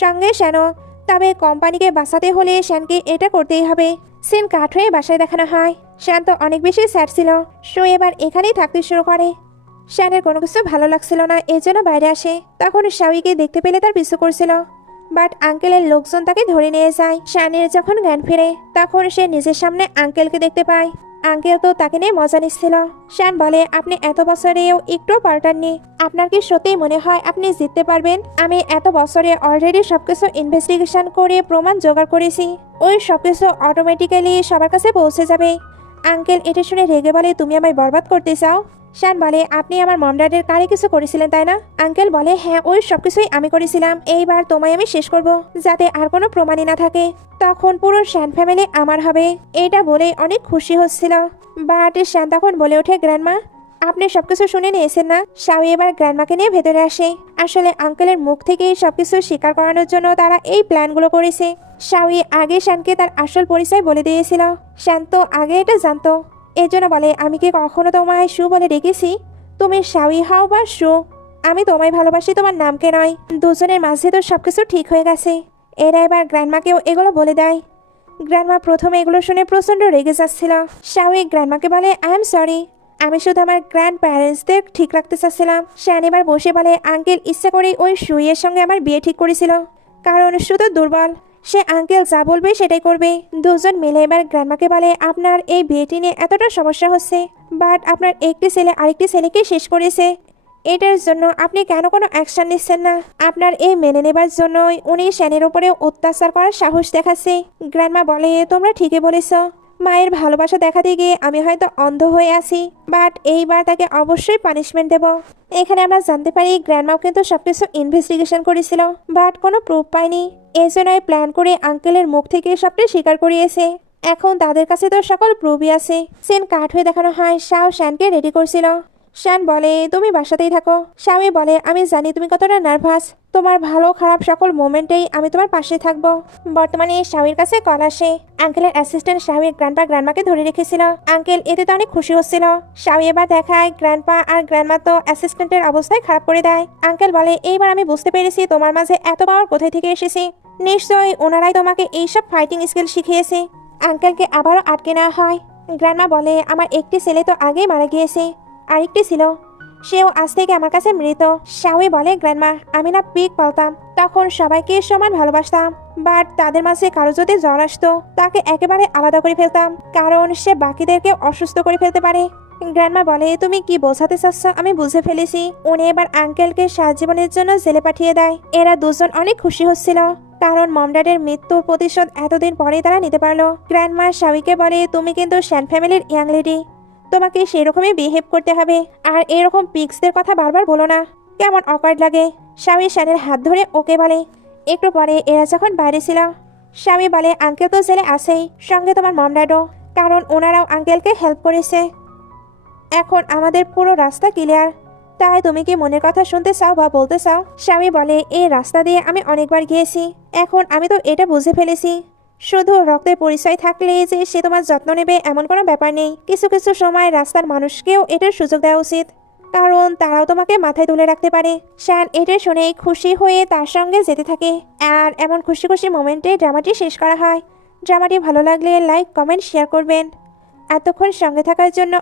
সঙ্গে শ্যানও। তবে কোম্পানিকে বাঁচাতে হলে শ্যানকে এটা করতেই হবে। সিন কাট হয়ে বাসায় দেখানো হয়। শ্যান তো অনেক বেশি স্যাড ছিল। শো এবার এখানেই থাকতে শুরু করে। শ্যানের কোনো কিছু ভালো লাগছিল না, এজন্য বাইরে আসে। তখন শাওয়িকে দেখতে পেলে তার পিছু করছিল, বাট আঙ্কেলের লোকজন তাকে ধরে নিয়ে যায়। শানের যখন জ্ঞান ফিরে তখন সে নিজের সামনে আঙ্কেলকে দেখতে পায়। আঙ্কেল তো তাকে নিয়ে মজা নিচ্ছিল। শান বলে, আপনি এত বছরেও একটু পাল্টাননি, আপনার কি সত্যিই মনে হয় আপনি জিততে পারবেন? আমি এত বছরে অলরেডি সবকিছু ইনভেস্টিগেশন করে প্রমাণ জোগাড় করেছি, ওই সবকিছু অটোমেটিক্যালি সবার কাছে পৌঁছে যাবে। আঙ্কেল এটা শুনে রেগে বলে, তুমি আমায় বরবাদ করতে চাও? শান বলে আপনি আমার মম ড্যাডের কারে কিছু করেছিলেন তাই না? আঙ্কেল বলে হ্যাঁ, ওই সবকিছুই আমি করেছিলাম। এইবার তোমায় আমি শেষ করব, যাতে আর কোনো প্রমাণই না থাকে। তখন পুরো শ্যান ফ্যামিলি আমার হবে। এটা বলে অনেক খুশি হচ্ছিল। বাট শ্যান তখন বলে ওঠে, গ্র্যান্ডমা আপনি সবকিছু শুনে নিয়েছেন না? শাওই এবার গ্র্যান্ডমাকে নিয়ে ভেতরে আসে। আসলে আঙ্কেলের মুখ থেকেই সবকিছু স্বীকার করানোর জন্য তারা এই প্ল্যানগুলো করেছে। শাওই আগে শ্যানকে তার আসল পরিচয় বলে দিয়েছিল। শ্যান তো আগে এটা জানতো। এজন্য বলে আমি কি কখনো তোমায় শু বলে ডেকেছি? তুমি শাওই হও বা শু, আমি তোমায় ভালোবাসি, তোমার নামকে নয়। দুজনের মাঝে তো সবকিছু ঠিক হয়ে গেছে। এরা এবার গ্র্যান্ডমাকেও এগুলো বলে দেয়। গ্র্যান্ডমা প্রথমে এগুলো শুনে প্রচন্ড রেগে যাচ্ছিল। শাওই গ্র্যান্ডমাকে বলে আই এম সরি, আমি শুধু আমার গ্র্যান্ড প্যারেন্টসদের ঠিক রাখতে চাচ্ছিলাম। শ্যান এবার বসে বলে আঙ্কেল ইচ্ছা করে ওই সুইয়ের সঙ্গে আমার বিয়ে ঠিক করেছিল, কারণ শুধু দুর্বল। সে আঙ্কেল যা বলবে সেটাই করবে। দুজন মিলে এবার গ্র্যান্ডমাকে বলে আপনার এই বিয়েটি নিয়ে এতটা সমস্যা হচ্ছে, বাট আপনার একটি ছেলে আরেকটি ছেলেকে শেষ করেছে। এটার জন্য আপনি কেন কোনো অ্যাকশন নিচ্ছেন না? আপনার এই মেনে নেবার জন্যই উনি শ্যানের উপরে অত্যাচার করার সাহস দেখাচ্ছে। গ্র্যান্ডমা বলে তোমরা ঠিকই বলেছ, মায়ের ভালোবাসা দেখাতে গিয়ে আমি হয়তো অন্ধ হয়ে আছি, বাট এইবার তাকে অবশ্যই পানিশমেন্ট দেব। এখানে আমরা জানতে পারি গ্র্যান্ডমাও কিন্তু সবকিছু ইনভেস্টিগেশন করেছিল, বাট কোনো প্রুফ পায়নি। এই জন্যই প্ল্যান করে আঙ্কেলের মুখ থেকে সবটাই স্বীকার করিয়েছে। এখন তাদের কাছে তো সকল প্রুফই আছে। সিন কাট হয়ে দেখানো হয় শাও শ্যানকে রেডি করছিল। শ্যান বলে তুমি বাসাতেই থাকো। শাওই বলে আমি জানি তুমি কতটা নার্ভাস, তোমার ভালো খারাপ সকল মোমেন্টেই আমি তোমার পাশে থাকবো। বর্তমানে শাওয়ের কাছে কল আসে। আঙ্কেলের অ্যাসিস্ট্যান্ট শাওয়ের গ্র্যান্ডপা গ্র্যান্ডমাকে ধরে রেখেছিল। আঙ্কেল এতে তো অনেক খুশি হচ্ছিল। শাওই এবার দেখায় গ্র্যান্ডপা আর গ্র্যান্ডমা তো অ্যাসিস্ট্যান্টের অবস্থায় খারাপ করে দেয়। আঙ্কেল বলে এইবার আমি বুঝতে পেরেছি তোমার মাঝে এত পাওয়ার কোথায় থেকে এসেছে। নিশ্চয়ই ওনারাই তোমাকে এইসব ফাইটিং স্কিল শিখিয়েছে। আঙ্কেলকে আবারও আটকে নেওয়া হয়। গ্র্যান্ডমা বলে আমার একটি ছেলে তো আগেই মারা গিয়েছে, আরেকটি ছিল, সেও আজ থেকে আমার কাছে মৃত। শাওই বলে গ্র্যান্ডমা আমি না পিক পালতাম, তখন সবাইকে সমান ভালোবাসতাম, বাট তাদের মাঝে কারো যদি জ্বর আসতো তাকে একেবারে আলাদা করে ফেলতাম, কারণ সে বাকিদেরকে অসুস্থ করে ফেলতে পারে। গ্র্যান্ডমা বলে তুমি কি বোঝাতে চাচ্ছ? আমি বুঝে ফেলেছি। উনি এবার আঙ্কেলকে সারাজীবনের জন্য জেলে পাঠিয়ে দেয়। এরা দুজন অনেক খুশি হচ্ছিল, কারণ মম ড্যাডের মৃত্যুর প্রতিশোধ এতদিন পরে তারা নিতে পারলো। গ্র্যান্ডমা শাওইকে বলে তুমি কিন্তু শ্যান ফ্যামিলির ইয়াং লেডি, তোমাকে সেরকমই বিহেভ করতে হবে, আর এরকম পিক্সদের কথা বারবার বলো না, কেমন অকওয়ার্ড লাগে। শাওই শ্যানের হাত ধরে ওকে বলে। একটু পরে এরা যখন বাইরে ছিল, শাওই বলে আঙ্কেল তো জেলে আছেই, সঙ্গে তোমার মম ড্যাডও, কারণ ওনারাও আঙ্কেলকে হেল্প করেছে। এখন আমাদের পুরো রাস্তা ক্লিয়ার, তাই তুমি কি মনের কথা শুনতে চাও বা বলতে চাও? শাওই বলে এই রাস্তা দিয়ে আমি অনেকবার গিয়েছি, এখন আমি তো এটা বুঝে ফেলেছি শুধু রক্তের পরিচয় থাকলে যে সে তোমার যত্ন নেবে এমন কোনো ব্যাপার নেই। কিছু কিছু সময় রাস্তার মানুষকেও এটার সুযোগ দেওয়া উচিত, কারণ তারাও তোমাকে মাথায় তুলে রাখতে পারে। শ্যান এটা শুনে খুশি হয়ে তার সঙ্গে যেতে থাকে। আর এমন খুশি খুশি মোমেন্টে ড্রামাটি শেষ করা হয়। ড্রামাটি ভালো লাগলে লাইক কমেন্ট শেয়ার করবেন। এতক্ষণ সঙ্গে থাকার জন্য